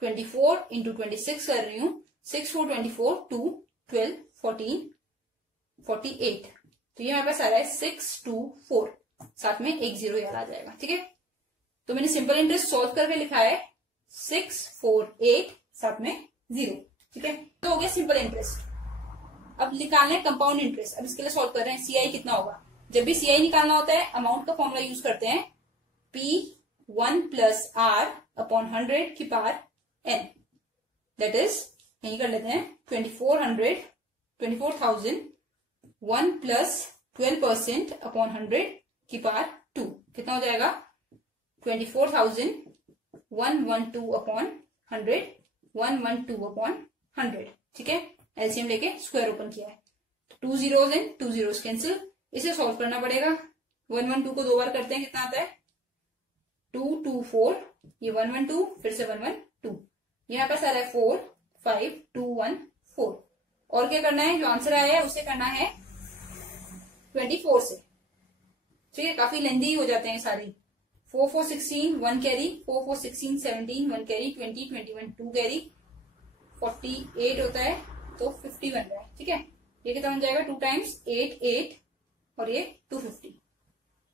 24 इंटू 26 कर रही हूं, 6 4 24, 2 12 14 48, तो ये हमारे पास आ रहा है 624, साथ में एक 0 याद आ जाएगा, ठीक है। तो मैंने सिंपल इंटरेस्ट सॉल्व करके लिखा है 648 साथ में 0, ठीक है। तो हो गया सिंपल इंटरेस्ट। अब निकालना है कंपाउंड इंटरेस्ट। अब इसके लिए सॉल्व कर रहे हैं, सीआई कितना होगा। जब भी सीआई निकालना होता है अमाउंट का फॉर्मूला यूज करते हैं, P1 प्लस आर अपॉन 100 की पावर n, दैट इज यही कर लेते हैं 24,000 1 प्लस 12% अपॉन 100 की पावर 2, कितना हो जाएगा 24,000 112 अपॉन 100, 112 अपॉन 100, ठीक है। एलसीएम लेके स्क्वायर ओपन किया है, तो 2 zeros एंड 2 zeros कैंसिल, इसे सॉल्व करना पड़ेगा। 112 को 2 बार करते हैं, कितना आता है 2 2 4, ये 112 फिर से 112, यहाँ पास आ रहा है 4 5 2 1 4। और क्या करना है, जो आंसर आया है उसे करना है 24 से, ठीक है। काफी लेंदी हो जाते हैं सारी। 4 4 16 1 कैरी, 4 4 16 17 1 कैरी, 20 21 2 कैरी, 48 होता है तो 50 बन रहा है, ठीक है। ये कितना बन जाएगा 2 टाइम्स 8 8 और ये 250,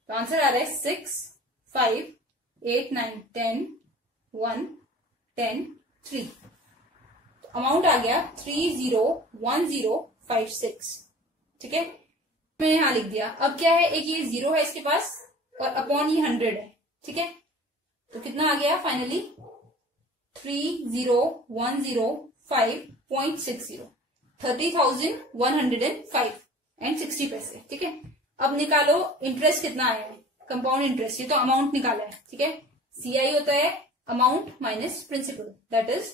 तो आंसर आ रहा है 6 5 8 9 10 1 10 3। तो अमाउंट आ गया 301056, ठीक है। मैंने यहां लिख दिया। अब क्या है, एक ये 0 है इसके पास और अपॉन ये 100 है, ठीक है। तो कितना आ गया फाइनली 301056, 30,105 एंड 60 पैसे, ठीक है। अब निकालो इंटरेस्ट कितना आया है, कंपाउंड इंटरेस्ट, ये तो अमाउंट निकाला है, ठीक है। सीआई होता है amount minus principal, that is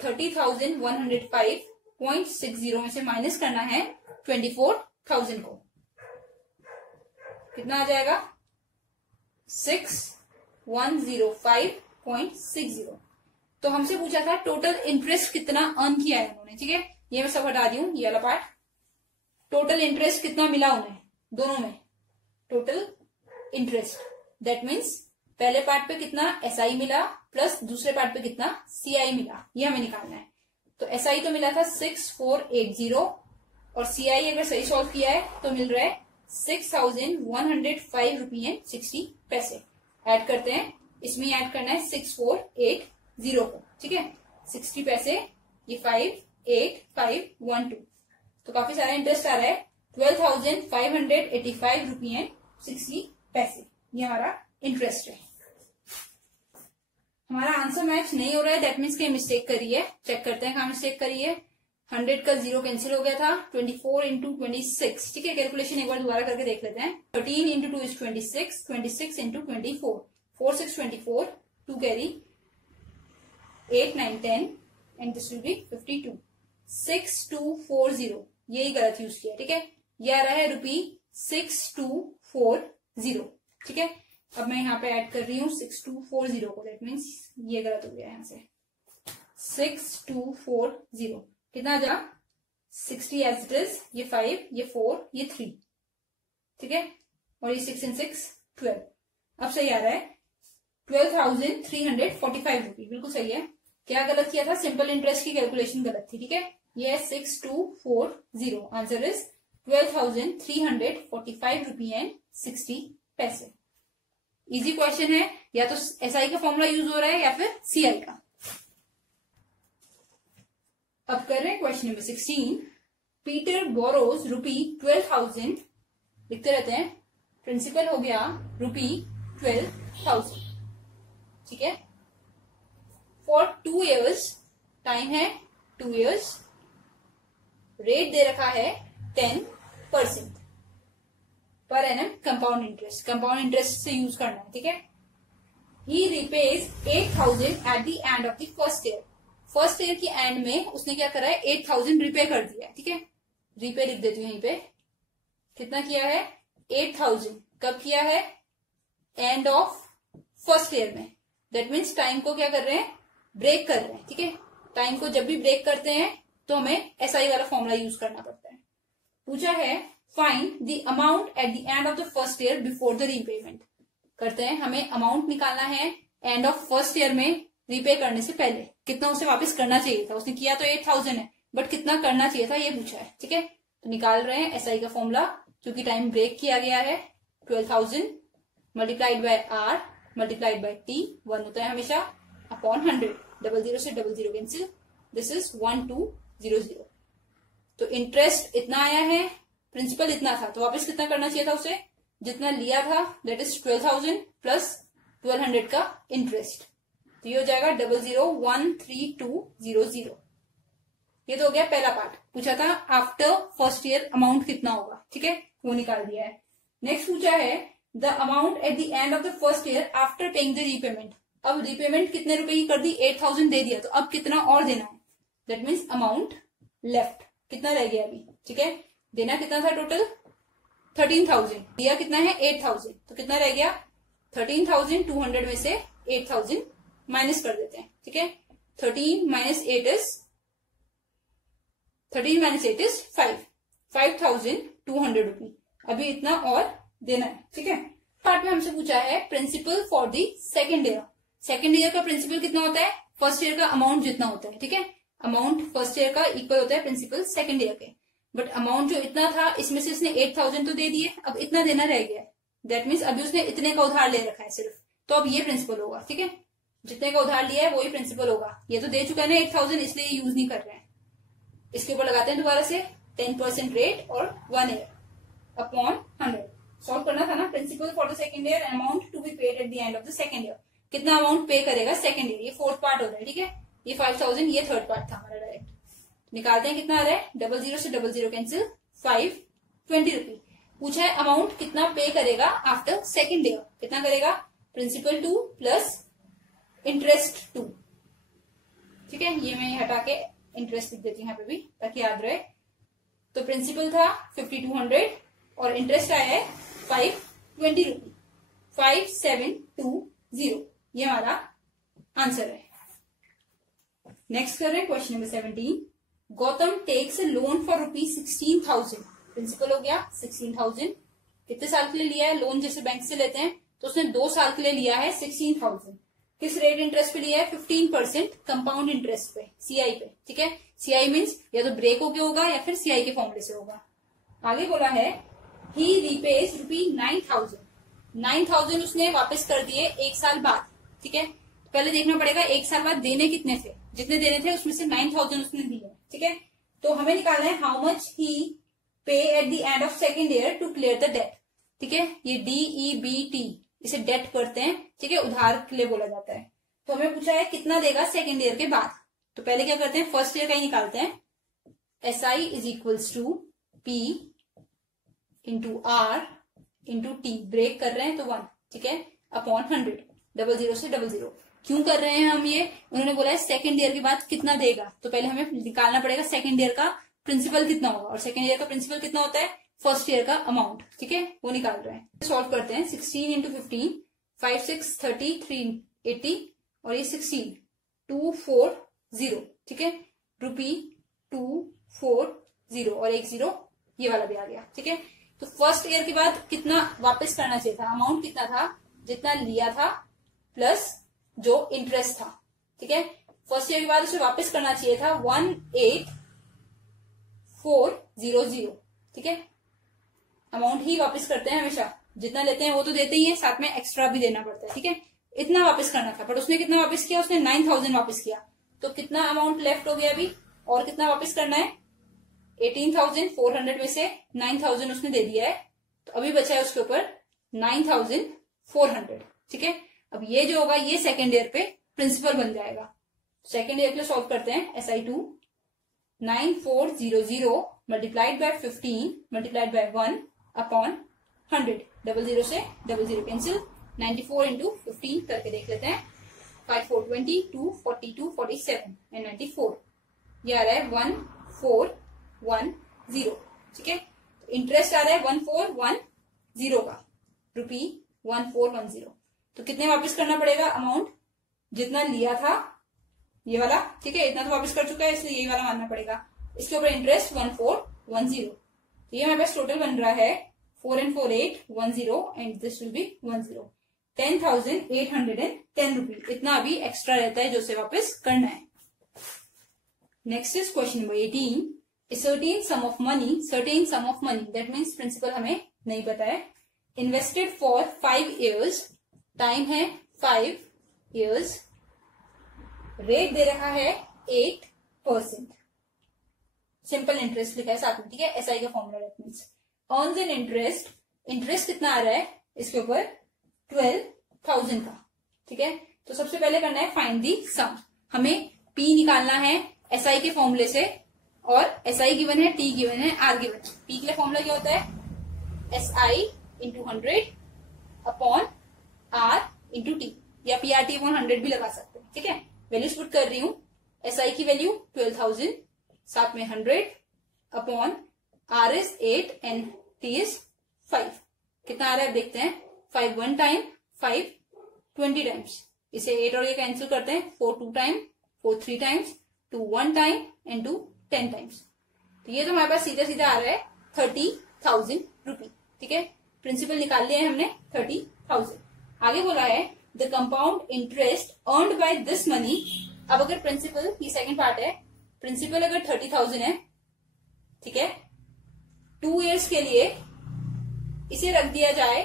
30,105.60 में से माइनस करना है 24,000 को, कितना आ जाएगा 6105.60। तो हमसे पूछा था टोटल इंटरेस्ट कितना अर्न किया है उन्होंने, ठीक है। ये मैं सब हटा दी हूं, ये वाला पार्ट। टोटल इंटरेस्ट कितना मिला उन्हें दोनों में, टोटल इंटरेस्ट, दैट मीन्स पहले पार्ट पे कितना एसआई मिला प्लस दूसरे पार्ट पे कितना सीआई मिला, ये हमें निकालना है। तो SI तो मिला था 6480 और CI अगर सही सॉल्व किया है तो मिल रहा है 6105 रुपी एंड 60 पैसे। ऐड करते हैं, इसमें ऐड करना है 6480 को, ठीक है। 60 पैसे, ये 58512, तो काफी सारा इंटरेस्ट आ रहा है 12,585 रुपी एंड 60 पैसे। ये हमारा इंटरेस्ट है। हमारा आंसर मैच नहीं हो रहा है, दैट मीन्स कि मिस्टेक करी है। चेक करते हैं कहाँ मिस्टेक करी है। 100 का 0 कैंसिल हो गया था। 24 इंटू 26, ठीक है। कैलकुलेशन एक बार दोबारा करके देख लेते हैं। 13 into 2 is 26, 26 into 24, 4 6 24, 2 carry, 8 9 10 and this will be 52। 6240, यही गलत यूज किया, ठीक है। यह आ रहा है ₹6240, ठीक है। अब मैं यहाँ पे ऐड कर रही हूँ 6240 को, दैट मीन्स ये गलत हो गया यहाँ से। 6240 कितना जा 60 एज इट इज, ये 5, ये 4, ये 3, ठीक है। और ये 6 and 6 12। अब सही आ रहा है 12,345 रुपी, बिल्कुल सही है। क्या गलत किया था? सिंपल इंटरेस्ट की कैलकुलेशन गलत थी, ठीक है। ये 6240, आंसर इज 12,345 रुपी एंड 60 पैसे। इजी क्वेश्चन है, या तो SI का फॉर्मूला यूज हो रहा है या फिर CI का। अब कर रहे हैं क्वेश्चन नंबर 16। पीटर बोरोज ₹12,000, लिखते रहते हैं। प्रिंसिपल हो गया ₹12,000, ठीक है। फॉर 2 years, टाइम है 2 years, रेट दे रखा है 10% per annum compound interest. Compound interest से यूज करना है, ठीक है। ही रिपेज 8,000 eight the end of the first year. First year की एंड में उसने क्या करा है? 8,000 रिपे कर दिया है, ठीक है। रिपे लिख देती हूँ यहीं पे। कितना किया है? 8,000। कब किया है? एंड ऑफ फर्स्ट ईयर में। दैट मीन्स टाइम को क्या कर रहे हैं? ब्रेक कर रहे हैं, ठीक है। टाइम को जब भी ब्रेक करते हैं तो हमें SI वाला फॉर्मूला यूज करना पड़ता है। पूछा है find the amount at the end of the first year before the repayment. करते हैं, हमें अमाउंट निकालना है एंड ऑफ फर्स्ट ईयर में रीपे करने से पहले। कितना उसे वापस करना चाहिए था? उसने किया तो 8,000 है, बट कितना करना चाहिए था ये पूछा है, ठीक है। तो निकाल रहे हैं SI का फॉर्मूला, क्योंकि टाइम ब्रेक किया गया है। 12,000 multiplied by R multiplied by T, 1 होता है हमेशा, अपॉन 100। 00 से 00 कैंसिल, दिस इज 1200। तो इंटरेस्ट इतना आया है, प्रिंसिपल इतना था, तो वापस कितना करना चाहिए था उसे? जितना लिया था, दैट इज 12,000 प्लस 1200 का इंटरेस्ट। तो ये हो जाएगा 0013,200। ये तो हो गया पहला पार्ट। पूछा था आफ्टर फर्स्ट ईयर अमाउंट कितना होगा, ठीक है, वो निकाल दिया है। नेक्स्ट पूछा है the amount at the end of the first year after paying the repayment. अब रीपेमेंट कितने रुपए की कर दी? 8,000 दे दिया, तो अब कितना और देना है? दैट मीन्स अमाउंट लेफ्ट, कितना रह गया अभी, ठीक है। देना कितना था टोटल? 13,000। दिया कितना है? 8,000, तो कितना रह गया? 13,200 में से 8,000 माइनस कर देते हैं, ठीक है। 13 माइनस 8 इज 5, 5,200 रुपी। अभी इतना और देना है, ठीक है। पार्ट में हमसे पूछा है principal for the second year. Second year का प्रिंसिपल कितना होता है? फर्स्ट ईयर का अमाउंट जितना होता है, ठीक है। अमाउंट फर्स्ट ईयर का इक्वल होता है प्रिंसिपल सेकेंड ईयर के। बट अमाउंट जो इतना था, इसमें से इसने 8,000 तो दे दिए, अब इतना देना रह गया है। दैट मीन्स अभी उसने इतने का उधार ले रखा है सिर्फ, तो अब ये प्रिंसिपल होगा, ठीक है। जितने का उधार लिया है वही प्रिंसिपल होगा। ये तो दे चुका है ना 8,000, इसलिए यूज नहीं कर रहे हैं। इसके ऊपर लगाते हैं दोबारा से 10% रेट और 1 ईयर अपॉन 100। सॉल्व करना था ना। Principal for the second year, amount to be paid at the end of the second year. कितना अमाउंट पे करेगा सेकेंड ईयर? ये फोर्थ पार्ट हो रहा है, ठीक है। ये 5,000, ये थर्ड पार्ट था हमारा डायरेक्ट। निकालते हैं कितना आ रहा है? 00 से 00 कैंसिल, 520 रुपी। पूछा है अमाउंट कितना पे करेगा आफ्टर सेकेंड ईयर। कितना करेगा? प्रिंसिपल 2 प्लस इंटरेस्ट 2, ठीक है। ये मैं हटा के इंटरेस्ट लिख देती हूँ यहाँ पे भी, ताकि याद रहे। तो प्रिंसिपल था 5,200 और इंटरेस्ट आया है 520 रुपी, 5,720। ये हमारा आंसर है। नेक्स्ट कर रहे हैं question number 17। Gautam takes loan for ₹16,000। Principal हो गया 16,000। कितने साल के लिए लिया है लोन? जैसे बैंक से लेते हैं तो उसने 2 साल के लिए लिया है 16,000। किस रेट इंटरेस्ट पे लिया है? 15% कंपाउंड इंटरेस्ट पे, सीआई पे। ठीक है, सीआई मीन्स या तो ब्रेक होके होगा या फिर सीआई के फॉर्मूले से होगा। आगे बोला है ही रीपेज ₹9,000, 9,000 उसने वापस कर दिए 1 साल बाद। ठीक है, पहले देखना पड़ेगा 1 साल बाद देने कितने थे, जितने देने थे उसमें से 9,000 उसने दिए। ठीक है, तो हमें निकालना है how much he pay at the end of second year to clear the debt. ठीक है, ये DEBT इसे डेट करते हैं। ठीक है, उधार के लिए बोला जाता है। तो हमें पूछा है कितना देगा सेकेंड ईयर के बाद। तो पहले क्या करते हैं, फर्स्ट ईयर का ही निकालते हैं। SI is equals to P into R into T, break कर रहे हैं तो 1। ठीक है, अपॉन 100, 00 से 00। क्यों कर रहे हैं हम ये? उन्होंने बोला है सेकेंड ईयर के बाद कितना देगा, तो पहले हमें निकालना पड़ेगा सेकेंड ईयर का प्रिंसिपल कितना होगा, और सेकेंड ईयर का प्रिंसिपल कितना होता है? फर्स्ट ईयर का अमाउंट। ठीक है, वो निकाल रहे हैं। सॉल्व करते हैं। 16 इंटू 15, 5 6 30, 3 80 और ये 16, 240। ठीक है, ₹240 और 10 ये वाला भी आ गया। ठीक है, तो फर्स्ट ईयर के बाद कितना वापस करना चाहिए था? अमाउंट कितना था? जितना लिया था प्लस जो इंटरेस्ट था। ठीक है, फर्स्ट ईयर के बाद उसे वापस करना चाहिए था 18,400। ठीक है, अमाउंट ही वापस करते हैं हमेशा, जितना लेते हैं वो तो देते ही है, साथ में एक्स्ट्रा भी देना पड़ता है। ठीक है, इतना वापस करना था, बट उसने कितना वापस किया? उसने 9,000 वापस किया। तो कितना अमाउंट लेफ्ट हो गया अभी, और कितना वापस करना है? 18,400 में से 9,000 उसने दे दिया है, तो अभी बचा है उसके ऊपर 9,400। ठीक है, अब ये जो होगा ये सेकेंड ईयर पे प्रिंसिपल बन जाएगा। सेकेंड ईयर के लिए सॉल्व करते हैं। SI2 9400 multiplied by 15 multiplied by 1 upon 100, 00 से 00 कैंसिल, 94 इंटू 15 करके देख लेते हैं। 5 4 20, 2 42 47 एंड 94, ये आ रहा है 1410। ठीक है, इंटरेस्ट आ रहा है 1410 का, ₹1410। तो कितने वापस करना पड़ेगा? अमाउंट जितना लिया था ये वाला। ठीक है, इतना तो वापस कर चुका है, इसलिए यही वाला मानना पड़ेगा। इसके ऊपर इंटरेस्ट 1410। ये हमारे पास टोटल बन रहा है 4 and 4 8 10 and this will be 10, 10,810 rupees. इतना अभी एक्स्ट्रा रहता है जो उसे वापस करना है। Next is question number 18। Certain sum of money that means principal हमें नहीं पता है, इन्वेस्टेड फॉर 5 years, टाइम है 5 years, रेट दे रखा है 8%, सिंपल इंटरेस्ट लिखा है साथ में। ठीक है, SI का formula that means earns an interest कितना आ रहा है इसके ऊपर? 12,000 का। ठीक है, तो सबसे पहले करना है फाइंड दी सम। हमें P निकालना है SI के फॉर्मूले से, और SI गिवन है, T गिवन है, R गिवन है। P के लिए फॉर्मूला क्या होता है? SI into 100 upon R into T, या PRT अपॉन 100 भी लगा सकते हैं। ठीक है, वैल्यूज पुट कर रही हूं। SI की वैल्यू 12,000, साथ में 100 upon R is 8 and T is 5। कितना आ रहा है देखते हैं। 5 1 टाइम, 5 20 टाइम्स। इसे 8 और ये कैंसिल करते हैं। 4 2 time, 4 3 times, 2 1 time and 2 10 times. तो ये तो हमारे पास सीधा सीधा आ रहा है 30,000 रुपीज। ठीक है, प्रिंसिपल निकाल लिया है हमने 30,000। आगे बोला है the compound interest earned by this money. अब अगर प्रिंसिपल, ये सेकंड पार्ट है, प्रिंसिपल अगर 30,000 है, ठीक है, 2 years के लिए इसे रख दिया जाए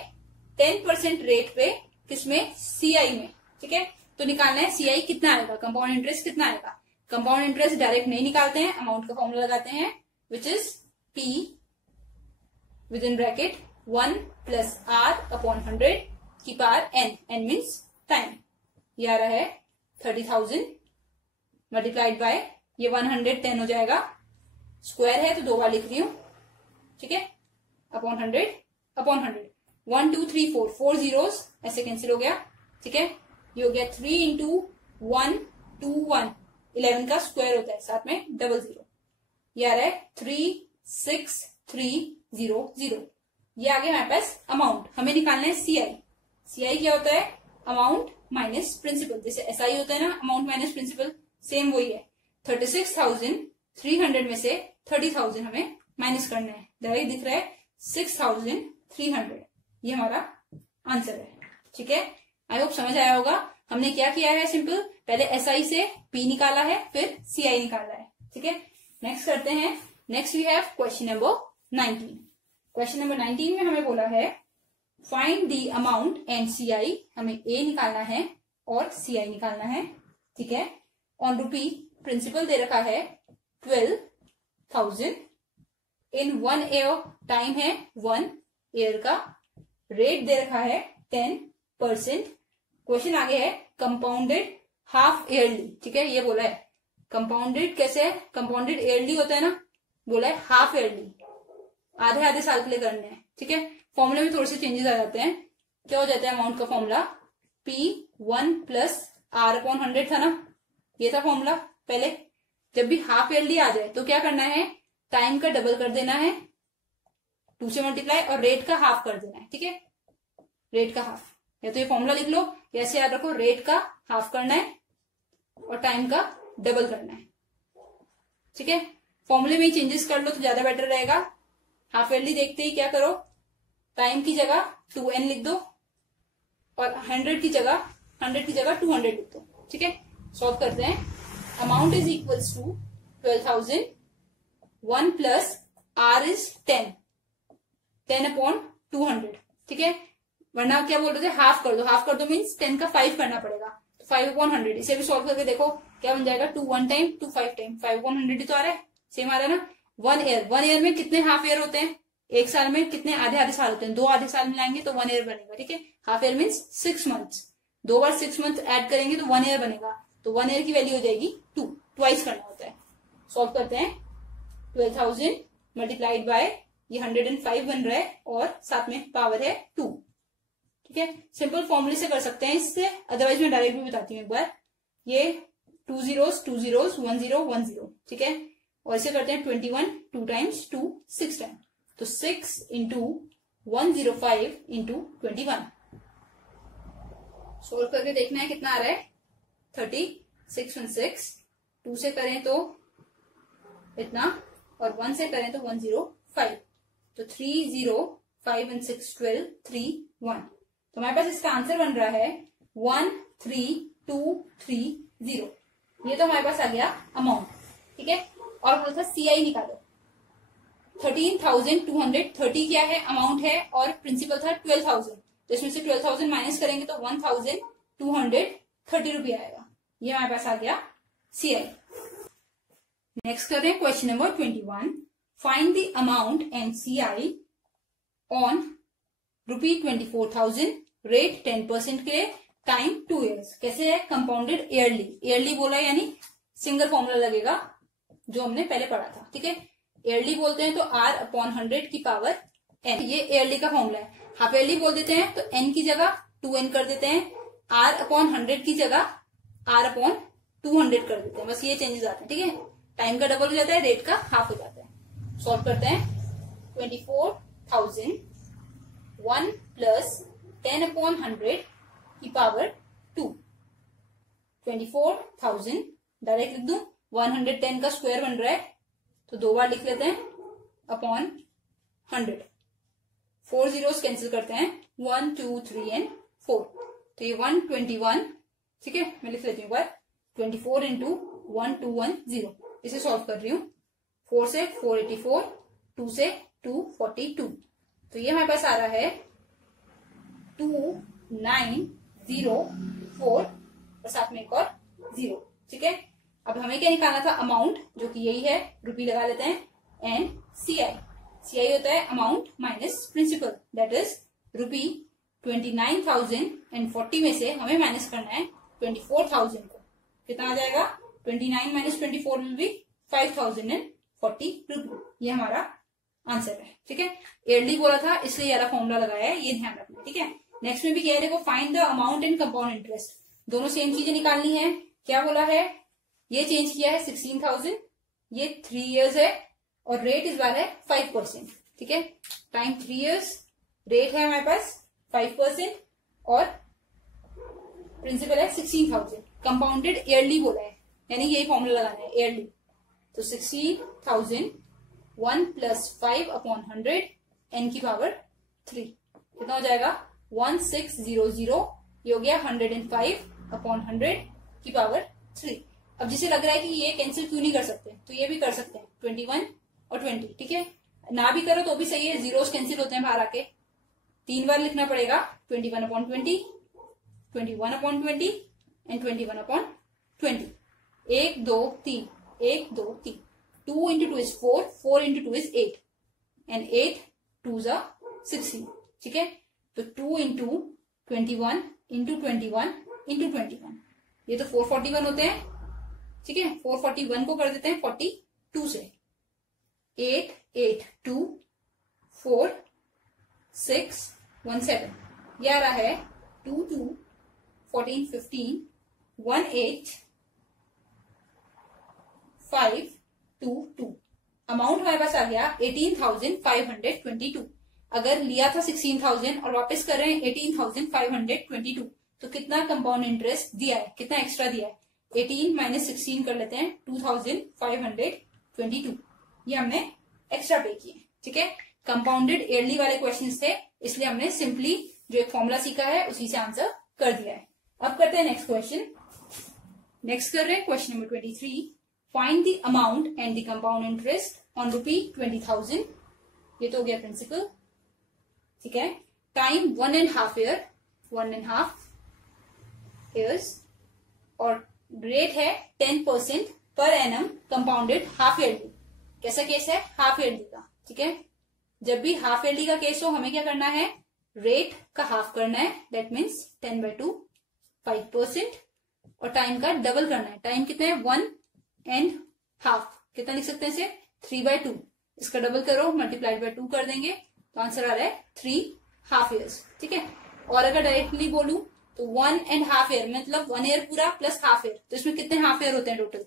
10% रेट पे, किसमें? CI में। ठीक है, तो निकालना है CI कितना आएगा, कंपाउंड इंटरेस्ट कितना आएगा। कंपाउंड इंटरेस्ट डायरेक्ट नहीं निकालते हैं, अमाउंट का फॉर्मूला लगाते हैं, which is P with in bracket 1 plus R upon 100 की पावर N मीन्स टाइम। ये आ रहा है 30,000 मल्टीप्लाइड बाय ये 110 हो जाएगा, स्क्वायर है तो 2 बार लिख रही हूं। ठीक है, अपॉन 100 अपॉन 100, 1 2 3 4, 4 zeros ऐसे कैंसिल हो गया। ठीक है, ये हो गया 3 इंटू 1 2 1, 11 का स्क्वायर होता है, साथ में 00। ये आ रहा है 36,300। ये आ गया हमारे पास अमाउंट। हमें निकालना है CI क्या होता है? Amount minus principal. जैसे SI होता है ना, अमाउंट माइनस प्रिंसिपल, सेम वही है। 36,300 में से 30,000 हमें माइनस करना है। डायरेक्ट दिख रहा है 6,300। ये हमारा आंसर है। ठीक है, आई होप समझ आया होगा। हमने क्या किया है, सिंपल पहले एसआई से पी निकाला है, फिर सीआई निकाला है। ठीक है, नेक्स्ट करते हैं। Next we have question number 19। Question number 19 में हमें बोला है find the amount and CI, हमें ए निकालना है और सीआई निकालना है। ठीक है, ऑन रुपी प्रिंसिपल दे रखा है 12,000, इन 1 ईयर टाइम है 1 ईयर का, रेट दे रखा है 10%। क्वेश्चन आगे है कंपाउंडेड हाफ ईयरली। ठीक है, ये बोला है कंपाउंडेड कैसे है, कंपाउंडेड ईयरली होता है ना, बोला है हाफ ईयरली, आधे आधे साल के लिए करने हैं। ठीक है, फॉर्मूले में थोड़े से चेंजेस आ जाते हैं। क्या हो जाता है अमाउंट का फॉर्मूला, P1 प्लस R/100 था ना, ये था फॉर्मूला पहले। जब भी हाफ ईयरली आ जाए तो क्या करना है, टाइम का डबल कर देना है, 2 से मल्टीप्लाई, और रेट का हाफ कर देना है। ठीक है, रेट का हाफ, या तो ये फॉर्मूला लिख लो, ऐसे याद रखो, रेट का हाफ करना है और टाइम का डबल करना है। ठीक है, फॉर्मूले में ही चेंजेस कर लो तो ज्यादा बेटर रहेगा। हाफ ईयरली देखते ही क्या करो, टाइम की जगह 2n लिख दो और 100 की जगह 200 लिख दो। ठीक है, सॉल्व करते हैं। Amount is equals to 12,000, 1 plus R is 10 upon 200। ठीक है, वरना क्या बोल रहे थे, हाफ कर दो, हाफ कर दो मीन्स 10 का 5 करना पड़ेगा, तो 5 अपॉन 100। इसे भी सॉल्व करके देखो क्या बन जाएगा, 2 1 टाइम 2 5 टाइम, 5 अपॉन 100 ही तो आ रहा है, सेम आ रहा है ना। 1 ईयर में कितने हाफ ईयर होते हैं, एक साल में कितने आधे आधे साल होते हैं, 2 आधे साल मिलाएंगे तो 1 ईयर बनेगा। ठीक है, हाफ ईयर मीन्स 6 मंथ्स, 2 बार 6 मंथ ऐड करेंगे तो 1 ईयर बनेगा, तो 1 ईयर की वैल्यू हो जाएगी 2, ट्वाइस करना होता है। सॉल्व करते हैं, 12,000 मल्टीप्लाइड बाय ये 105 बन रहा है और साथ में पावर है 2। ठीक है, सिंपल फॉर्मूले से कर सकते हैं इससे, अदरवाइज मैं डायरेक्ट भी बताती हूँ एक बार। ये 2 zeros 2 zeros 1 0 1 0। ठीक है, और इसे करते हैं 21, 2 टाइम्स 2 6 टाइम, तो 6 इंटू 105 इंटू 21। सोल्व करके देखना है कितना आ रहा है, 3616। 2 से करें तो इतना और 1 से करें तो 105, तो 3 0 5 and 6 12 3 1। तो हमारे पास इसका आंसर बन रहा है 13230। ये तो हमारे पास आ गया अमाउंट। ठीक है, और बोला था सीआई निकालो, 13,230 क्या है, अमाउंट है, और प्रिंसिपल था 12,000, तो इसमें से 12,000 माइनस करेंगे तो 1,230 रुपया आएगा। ये हमारे पास आ गया सीआई। नेक्स्ट करते हैं question number 21। Find the amount and CI on ₹24,000, rate 10% के लिए, टाइम 2 years। कैसे है, कंपाउंडेड ईयरली बोला है, यानी सिंगल फॉर्मूला लगेगा जो हमने पहले पढ़ा था। ठीक है, ईयरली बोलते हैं तो R/100 की पावर n, ये ईयरली का फॉर्मूला है। हाफ ईयरली बोल देते हैं तो n की जगह 2n कर देते हैं, R/100 की जगह R/200 कर देते हैं, बस ये चेंजेस आते हैं। ठीक है, टाइम का डबल हो जाता है, रेट का हाफ हो जाता है। सॉल्व करते हैं, 24,000 1 प्लस 10/100 की पावर 2, 24,000 डायरेक्ट लिख दूं, 110 का स्क्वायर बन रहा है तो 2 बार लिख लेते हैं, अपॉन 100, 4 zeros कैंसिल करते हैं, 1 2 3 and 4, तो ये 121। ठीक है, मैं लिख लेती हूँ बार, 24 इंटू 1210। इसे सॉल्व कर रही हूँ, 4 से 484, 2 से 242, तो ये हमारे पास आ रहा है 2904 और साथ में एक और 0। ठीक है, अब हमें क्या निकालना था, अमाउंट, जो कि यही है, रुपी लगा लेते हैं, एंड सीआई होता है amount minus principal, that is ₹29,040 में से हमें माइनस करना है 24,000 को। कितना आ जाएगा, 29 माइनस 24 विल बी 5,040 रुपी। ये हमारा आंसर है। ठीक है, ईयरली बोला था इसलिए ये फॉर्मूला लगाया है, ये ध्यान रखना। ठीक है, नेक्स्ट में भी कह रहे देखो, find the amount and compound interest, दोनों सेम चीजें निकालनी है। क्या बोला है, ये चेंज किया है 16,000, ये 3 years है और रेट इस बार है 5%। ठीक है, टाइम 3 years, रेट है हमारे पास 5% और प्रिंसिपल है 16,000। कंपाउंडेड ईयरली बोला है, यानी यही फॉर्मूला लगाना है, ईयरली, तो 16,000 1 प्लस 5/100 n की पावर 3, कितना हो जाएगा, 1600। ये हो गया 105 अपॉन 100 की पावर 3। अब जिसे लग रहा है कि ये कैंसिल क्यों नहीं कर सकते, तो ये भी कर सकते हैं, 21 और 20, ठीक है। ना भी करो तो भी सही है, जीरोस कैंसिल होते हैं बाहर आके। 3 बार लिखना पड़ेगा, 21 upon 20, 21 upon 20 and 21 upon 20। 1 2 3, 1 2 3, 2 into 2 is 4, 4 into 2 is 8 and 8 2s are 16, ठीक है। तो 2 into 21 into 21 into 21, ये तो 441 होते हैं, ठीक है। 441 को कर देते हैं 42 से। 8 8 2 4 6 1 7, ये आ रहा है 2 2 14 15 1 8 5 2 2। अमाउंट हमारे पास आ गया 18,522। अगर लिया था 16,000 और वापस कर रहे हैं 18,522, तो कितना कंपाउंड इंटरेस्ट दिया है, कितना एक्स्ट्रा दिया है। 18 माइनस 16 कर लेते हैं, 2,522, ये हमने एक्स्ट्रा पे किए, ठीक है। कंपाउंडेड ईयरली वाले क्वेश्चंस थे, इसलिए हमने सिंपली जो एक फॉर्मूला सीखा है उसी से आंसर कर दिया है। अब करते हैं नेक्स्ट क्वेश्चन। नेक्स्ट कर रहे हैं question number 23। Find the amount and the compound interest on ₹20,000। ये तो हो गया प्रिंसिपल, ठीक है। टाइम 1.5 ईयर, 1.5 ईयर्स, और रेट है 10% per annum compounded half yearly. कैसा केस है, हाफ ईयरली का, ठीक है। जब भी हाफ ईयरली का केस हो हमें क्या करना है, रेट का हाफ करना है, दैट मीन्स 10/2 5%, और टाइम का डबल करना है। टाइम कितना है, 1.5, कितना लिख सकते हैं इसे, 3/2। इसका डबल करो, मल्टीप्लाइड बाय 2 कर देंगे, तो आंसर आ रहा है 3.5 ईयर्स, ठीक है। और अगर डायरेक्टली बोलूं तो 1.5 ईयर मतलब 1 ईयर पूरा प्लस हाफ ईयर, तो इसमें कितने हाफ ईयर होते हैं टोटल।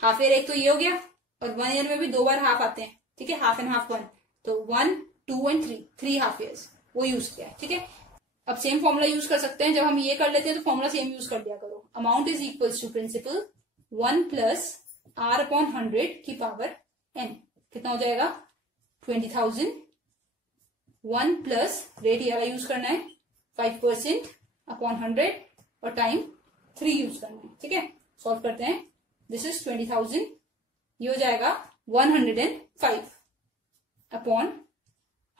हाफ ईयर एक तो ये हो गया, और 1 ईयर में भी 2 बार हाफ आते हैं, ठीक है, हाफ एंड हाफ 1, तो 1 2 एंड 3 हाफ ईयर्स, वो यूज किया है, ठीक है। अब सेम फॉर्मूला यूज कर सकते हैं, जब हम ये कर लेते हैं तो फॉर्मूला सेम यूज कर दिया करो। Amount is equals to principal 1 plus R upon 100 की पावर n, कितना हो जाएगा 20,000। 1 प्लस रेट ये वाला यूज करना है 5% अपॉन 100, और टाइम 3 यूज करना है, ठीक है। सॉल्व करते हैं, दिस इज 20,000, ये हो जाएगा 105 अपॉन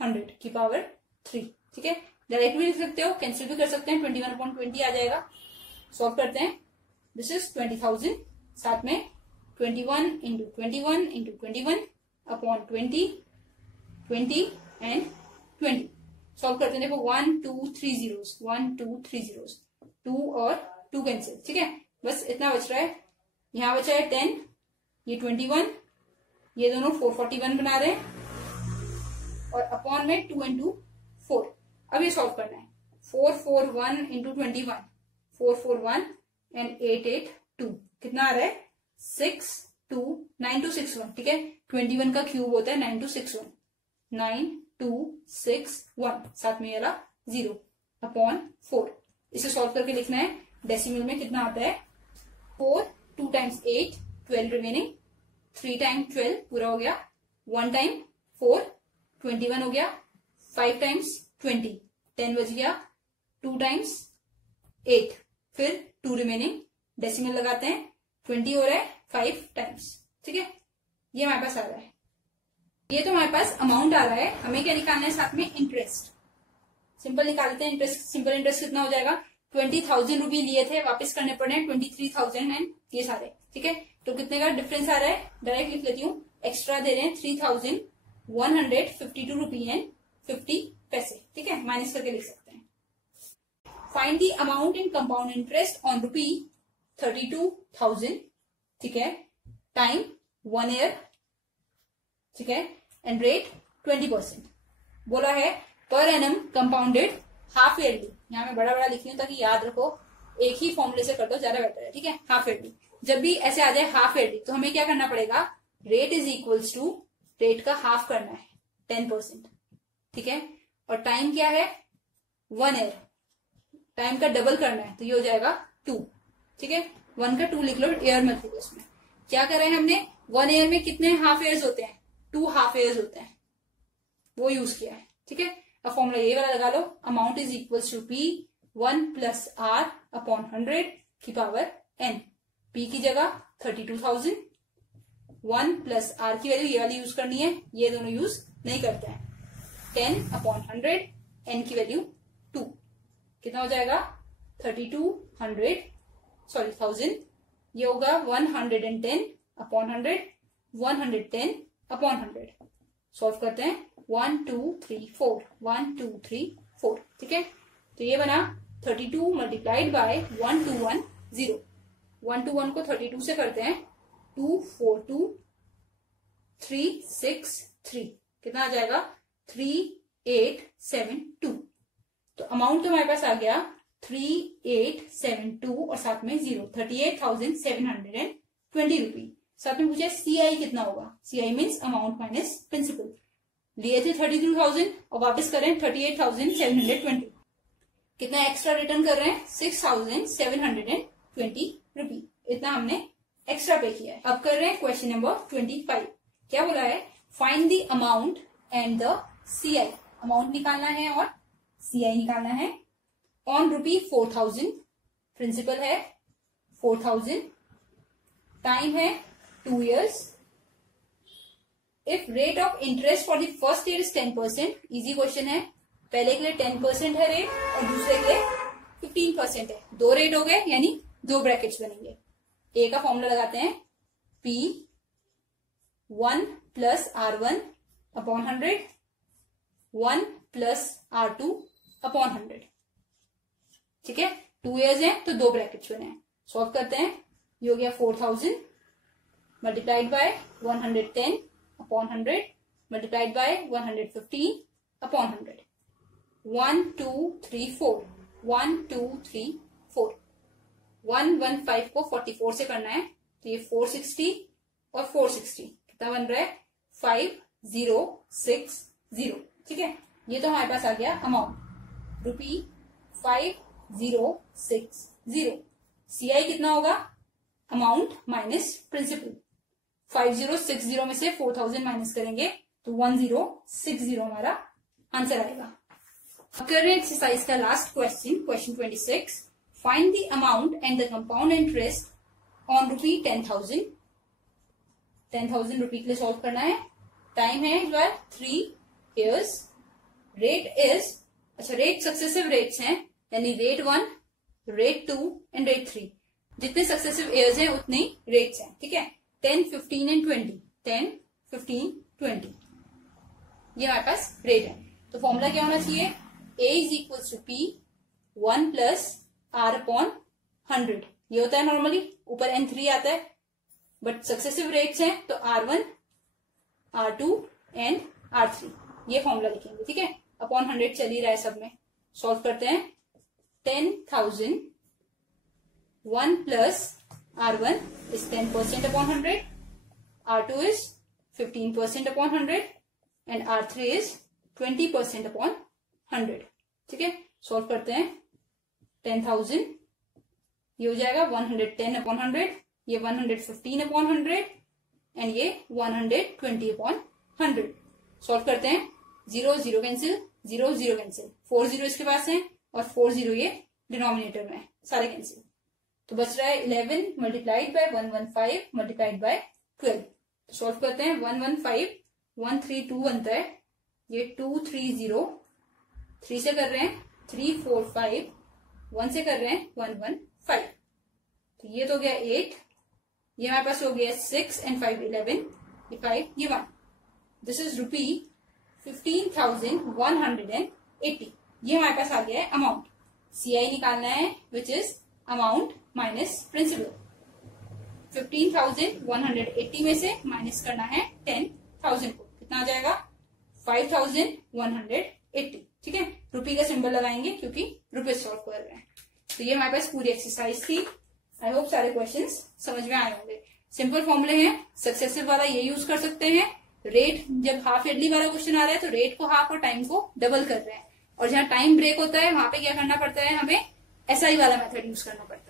100 की पावर 3, ठीक है। डायरेक्ट भी लिख सकते हो, कैंसिल भी कर सकते हैं, 21 अपॉन 20 आ जाएगा। सॉल्व करते हैं, दिस इज 20,000, साथ में 21 into 21 into 21 upon 20 20 and 20। Solve करते हैं, देखो 1 2 3 जीरोस, 1 2 3 जीरोस, 2 और 2 कैंसिल, ठीक है। बस इतना बच रहा है, यहाँ बचा है 10, ये 21, ये दोनों 441 बना रहे हैं, और अपॉन में 2 and 2 4। अब ये सॉल्व करना है, 441 इंटू 21, 441 एंड 882, कितना आ रहा है 9261, ठीक है। 21 का क्यूब होता है 9261, 9261, साथ में ये वाला 0 अपॉन 4। इसे सॉल्व करके लिखना है, डेसिमल में कितना आता है 4, 2 टाइम्स 8 12 रिमेनिंग, 3 टाइम्स 12 पूरा हो गया, 1 टाइम 4 21 हो गया, 5 टाइम्स 20 10 बच गया, 2 टाइम्स 8 फिर 2 रिमेनिंग, डेसिमल लगाते हैं, 20 हो रहा है 5 टाइम्स, ठीक है। ये हमारे पास आ रहा है, ये तो हमारे पास अमाउंट आ रहा है। हमें क्या निकालना है, साथ में इंटरेस्ट। सिंपल निकाल लेते हैं इंटरेस्ट। सिंपल इंटरेस्ट कितना हो जाएगा, 20,000 रुपये लिए थे, वापस करने पड़े हैं 23,000 एंड ये सारे, ठीक है। तो कितने का डिफरेंस आ रहा है, डायरेक्ट लिख लेती हूँ, एक्स्ट्रा दे रहे हैं 3,152 रुपये एंड 50 पैसे, ठीक है, माइनस करके लिख सकते हैं। Find the amount in compound interest on ₹32,000, ठीक है, टाइम 1 ईयर, ठीक है, एंड रेट 20%। बोला है per annum compounded half yearly, यहाँ मैं बड़ा बड़ा लिख रही हूँ ताकि याद रखो, एक ही फॉर्मूले से कर दो, ज्यादा बेटर है, ठीक है। हाफ ईयरली, जब भी ऐसे आ जाए हाफ ईयरली, तो हमें क्या करना पड़ेगा, rate is equals to rate का हाफ करना है 10%, ठीक है, और टाइम क्या है 1 ईयर, टाइम का डबल करना है, तो ये हो जाएगा 2, ठीक है। 1 का 2 लिख लो, ईयर मत लिखो इसमें। क्या कर रहे हैं हमने, 1 ईयर में कितने हाफ ईयर्स होते हैं, 2 हाफ ईयर्स होते हैं, वो यूज किया है, ठीक है। अब फॉर्मूला ये वाला लगा लो, amount is equals to P 1 plus R upon 100 की पावर n। p की जगह 32,000, 1 प्लस r की वैल्यू ये वाली यूज करनी है, ये दोनों यूज नहीं करते हैं। 10/100, n की वैल्यू 2, कितना हो जाएगा 1000, ये होगा 110/100, 110/100। सॉल्व करते हैं 1 2 3 4, 1 2 3 4, ठीक है। तो ये बना 32 मल्टीप्लाइड बाय 1210, 121 को 32 से करते हैं 242,363, कितना आ जाएगा 3872। तो अमाउंट तो हमारे पास आ गया 3872 और साथ में 0, 38,720 रुपी। साथ में पूछा CI कितना होगा, CI means amount minus principal. लिए थे 32,000 और वापस करें 38,720, कितना एक्स्ट्रा रिटर्न कर रहे हैं 6,720 रुपी, इतना हमने एक्स्ट्रा पे किया है। अब कर रहे हैं क्वेश्चन नंबर 25। क्या बोला है, find the amount and the CI, amount निकालना है और CI निकालना है। ऑन रुपी 4,000, प्रिंसिपल है 4,000, टाइम है 2 years। If rate of interest for the first year is 10%, easy question है। पहले के लिए 10% है रेट और दूसरे के लिए 15% है। 2 रेट हो गए यानी 2 ब्रैकेट्स बनेंगे। ए का फॉर्मूला लगाते हैं, P1 plus R1/100, 1 plus R2/100, ठीक है। 2 years है तो 2 ब्रैकेट्स बने हैं। सॉल्व करते हैं, ये हो गया 4,000 मल्टीप्लाइड बाय 110/100 मल्टीप्लाइड बाय 115/100, 1 2 3 4, 1 2 3 4, 115 को 44 से करना है तो ये 460 और 460 कितना बन रहा है 5060, ठीक है। ये तो हमारे पास आ गया अमाउंट रुपी 5060। CI कितना होगा, अमाउंट माइनस प्रिंसिपल। 5060 में से 4,000 माइनस करेंगे तो 1060 हमारा आंसर आएगा। अब कर रहे हैं एक्सरसाइज का last question, question 26। Find the amount and the compound interest on रुपी 10,000, 10,000 रुपी के लिए सॉल्व करना है। टाइम है इस बार 3 years। रेट इज, अच्छा रेट सक्सेसिव रेट्स हैं यानी रेट 1, रेट 2 एंड रेट 3। जितने सक्सेसिव ईयर्स हैं उतने ही रेट्स हैं, ठीक है। 10, 15 एंड 20, 10, 15, 20 ये हमारे पास रेट है। तो फॉर्मूला क्या होना चाहिए, A is equal to P 1 plus R/100। ये होता है नॉर्मली, ऊपर N3 आता है, बट सक्सेसिव रेट्स हैं तो R1, R2 एंड R3, ये फॉर्मूला लिखेंगे, ठीक है। अपॉन 100 चल ही रहा है सब में। सॉल्व करते हैं 10,000, 1 plus R1 is 10%/100, R2 is 15%/100 and R3 is 20%/100, ठीक है। सॉल्व करते हैं 10,000, ये हो जाएगा 110/100, ये 115/100 एंड ये 120/100। सॉल्व करते हैं 0 0 कैंसिल, 0 0 कैंसिल, 4 0 इसके पास है और 4 0 ये डिनोमिनेटर में है, सारे कैंसिल। तो बच रहा है 11 मल्टीप्लाइड बाय 115 मल्टीप्लाइड बाय 12। तो सॉल्व करते हैं 115, 132 बनता है, ये 230, 3 से कर रहे हैं 345, 1 से कर रहे हैं 115। तो ये तो गया 8, ये हमारे पास हो गया 6 एंड 5 11, ये 5 ये 1। दिस इज रुपी 15,180। ये हमारे पास आ गया है अमाउंट। CI निकालना है which is amount minus principal. 15,180 में से माइनस करना है 10,000 को, कितना आ जाएगा 5,180, ठीक है। रुपी का सिंबल लगाएंगे क्योंकि रुपये सॉल्व कर रहे हैं। तो ये हमारे पास पूरी एक्सरसाइज थी। आई होप सारे क्वेश्चंस समझ में आए होंगे। सिंपल फॉर्मूले हैं, सक्सेसिव वाला ये यूज कर सकते हैं। रेट जब हाफ ईयरली वाला क्वेश्चन आ रहा है तो रेट को हाफ और टाइम को डबल कर रहे हैं, और जहां टाइम ब्रेक होता है वहां पे क्या करना पड़ता है, हमें SI वाला मेथड यूज करना पड़ता है।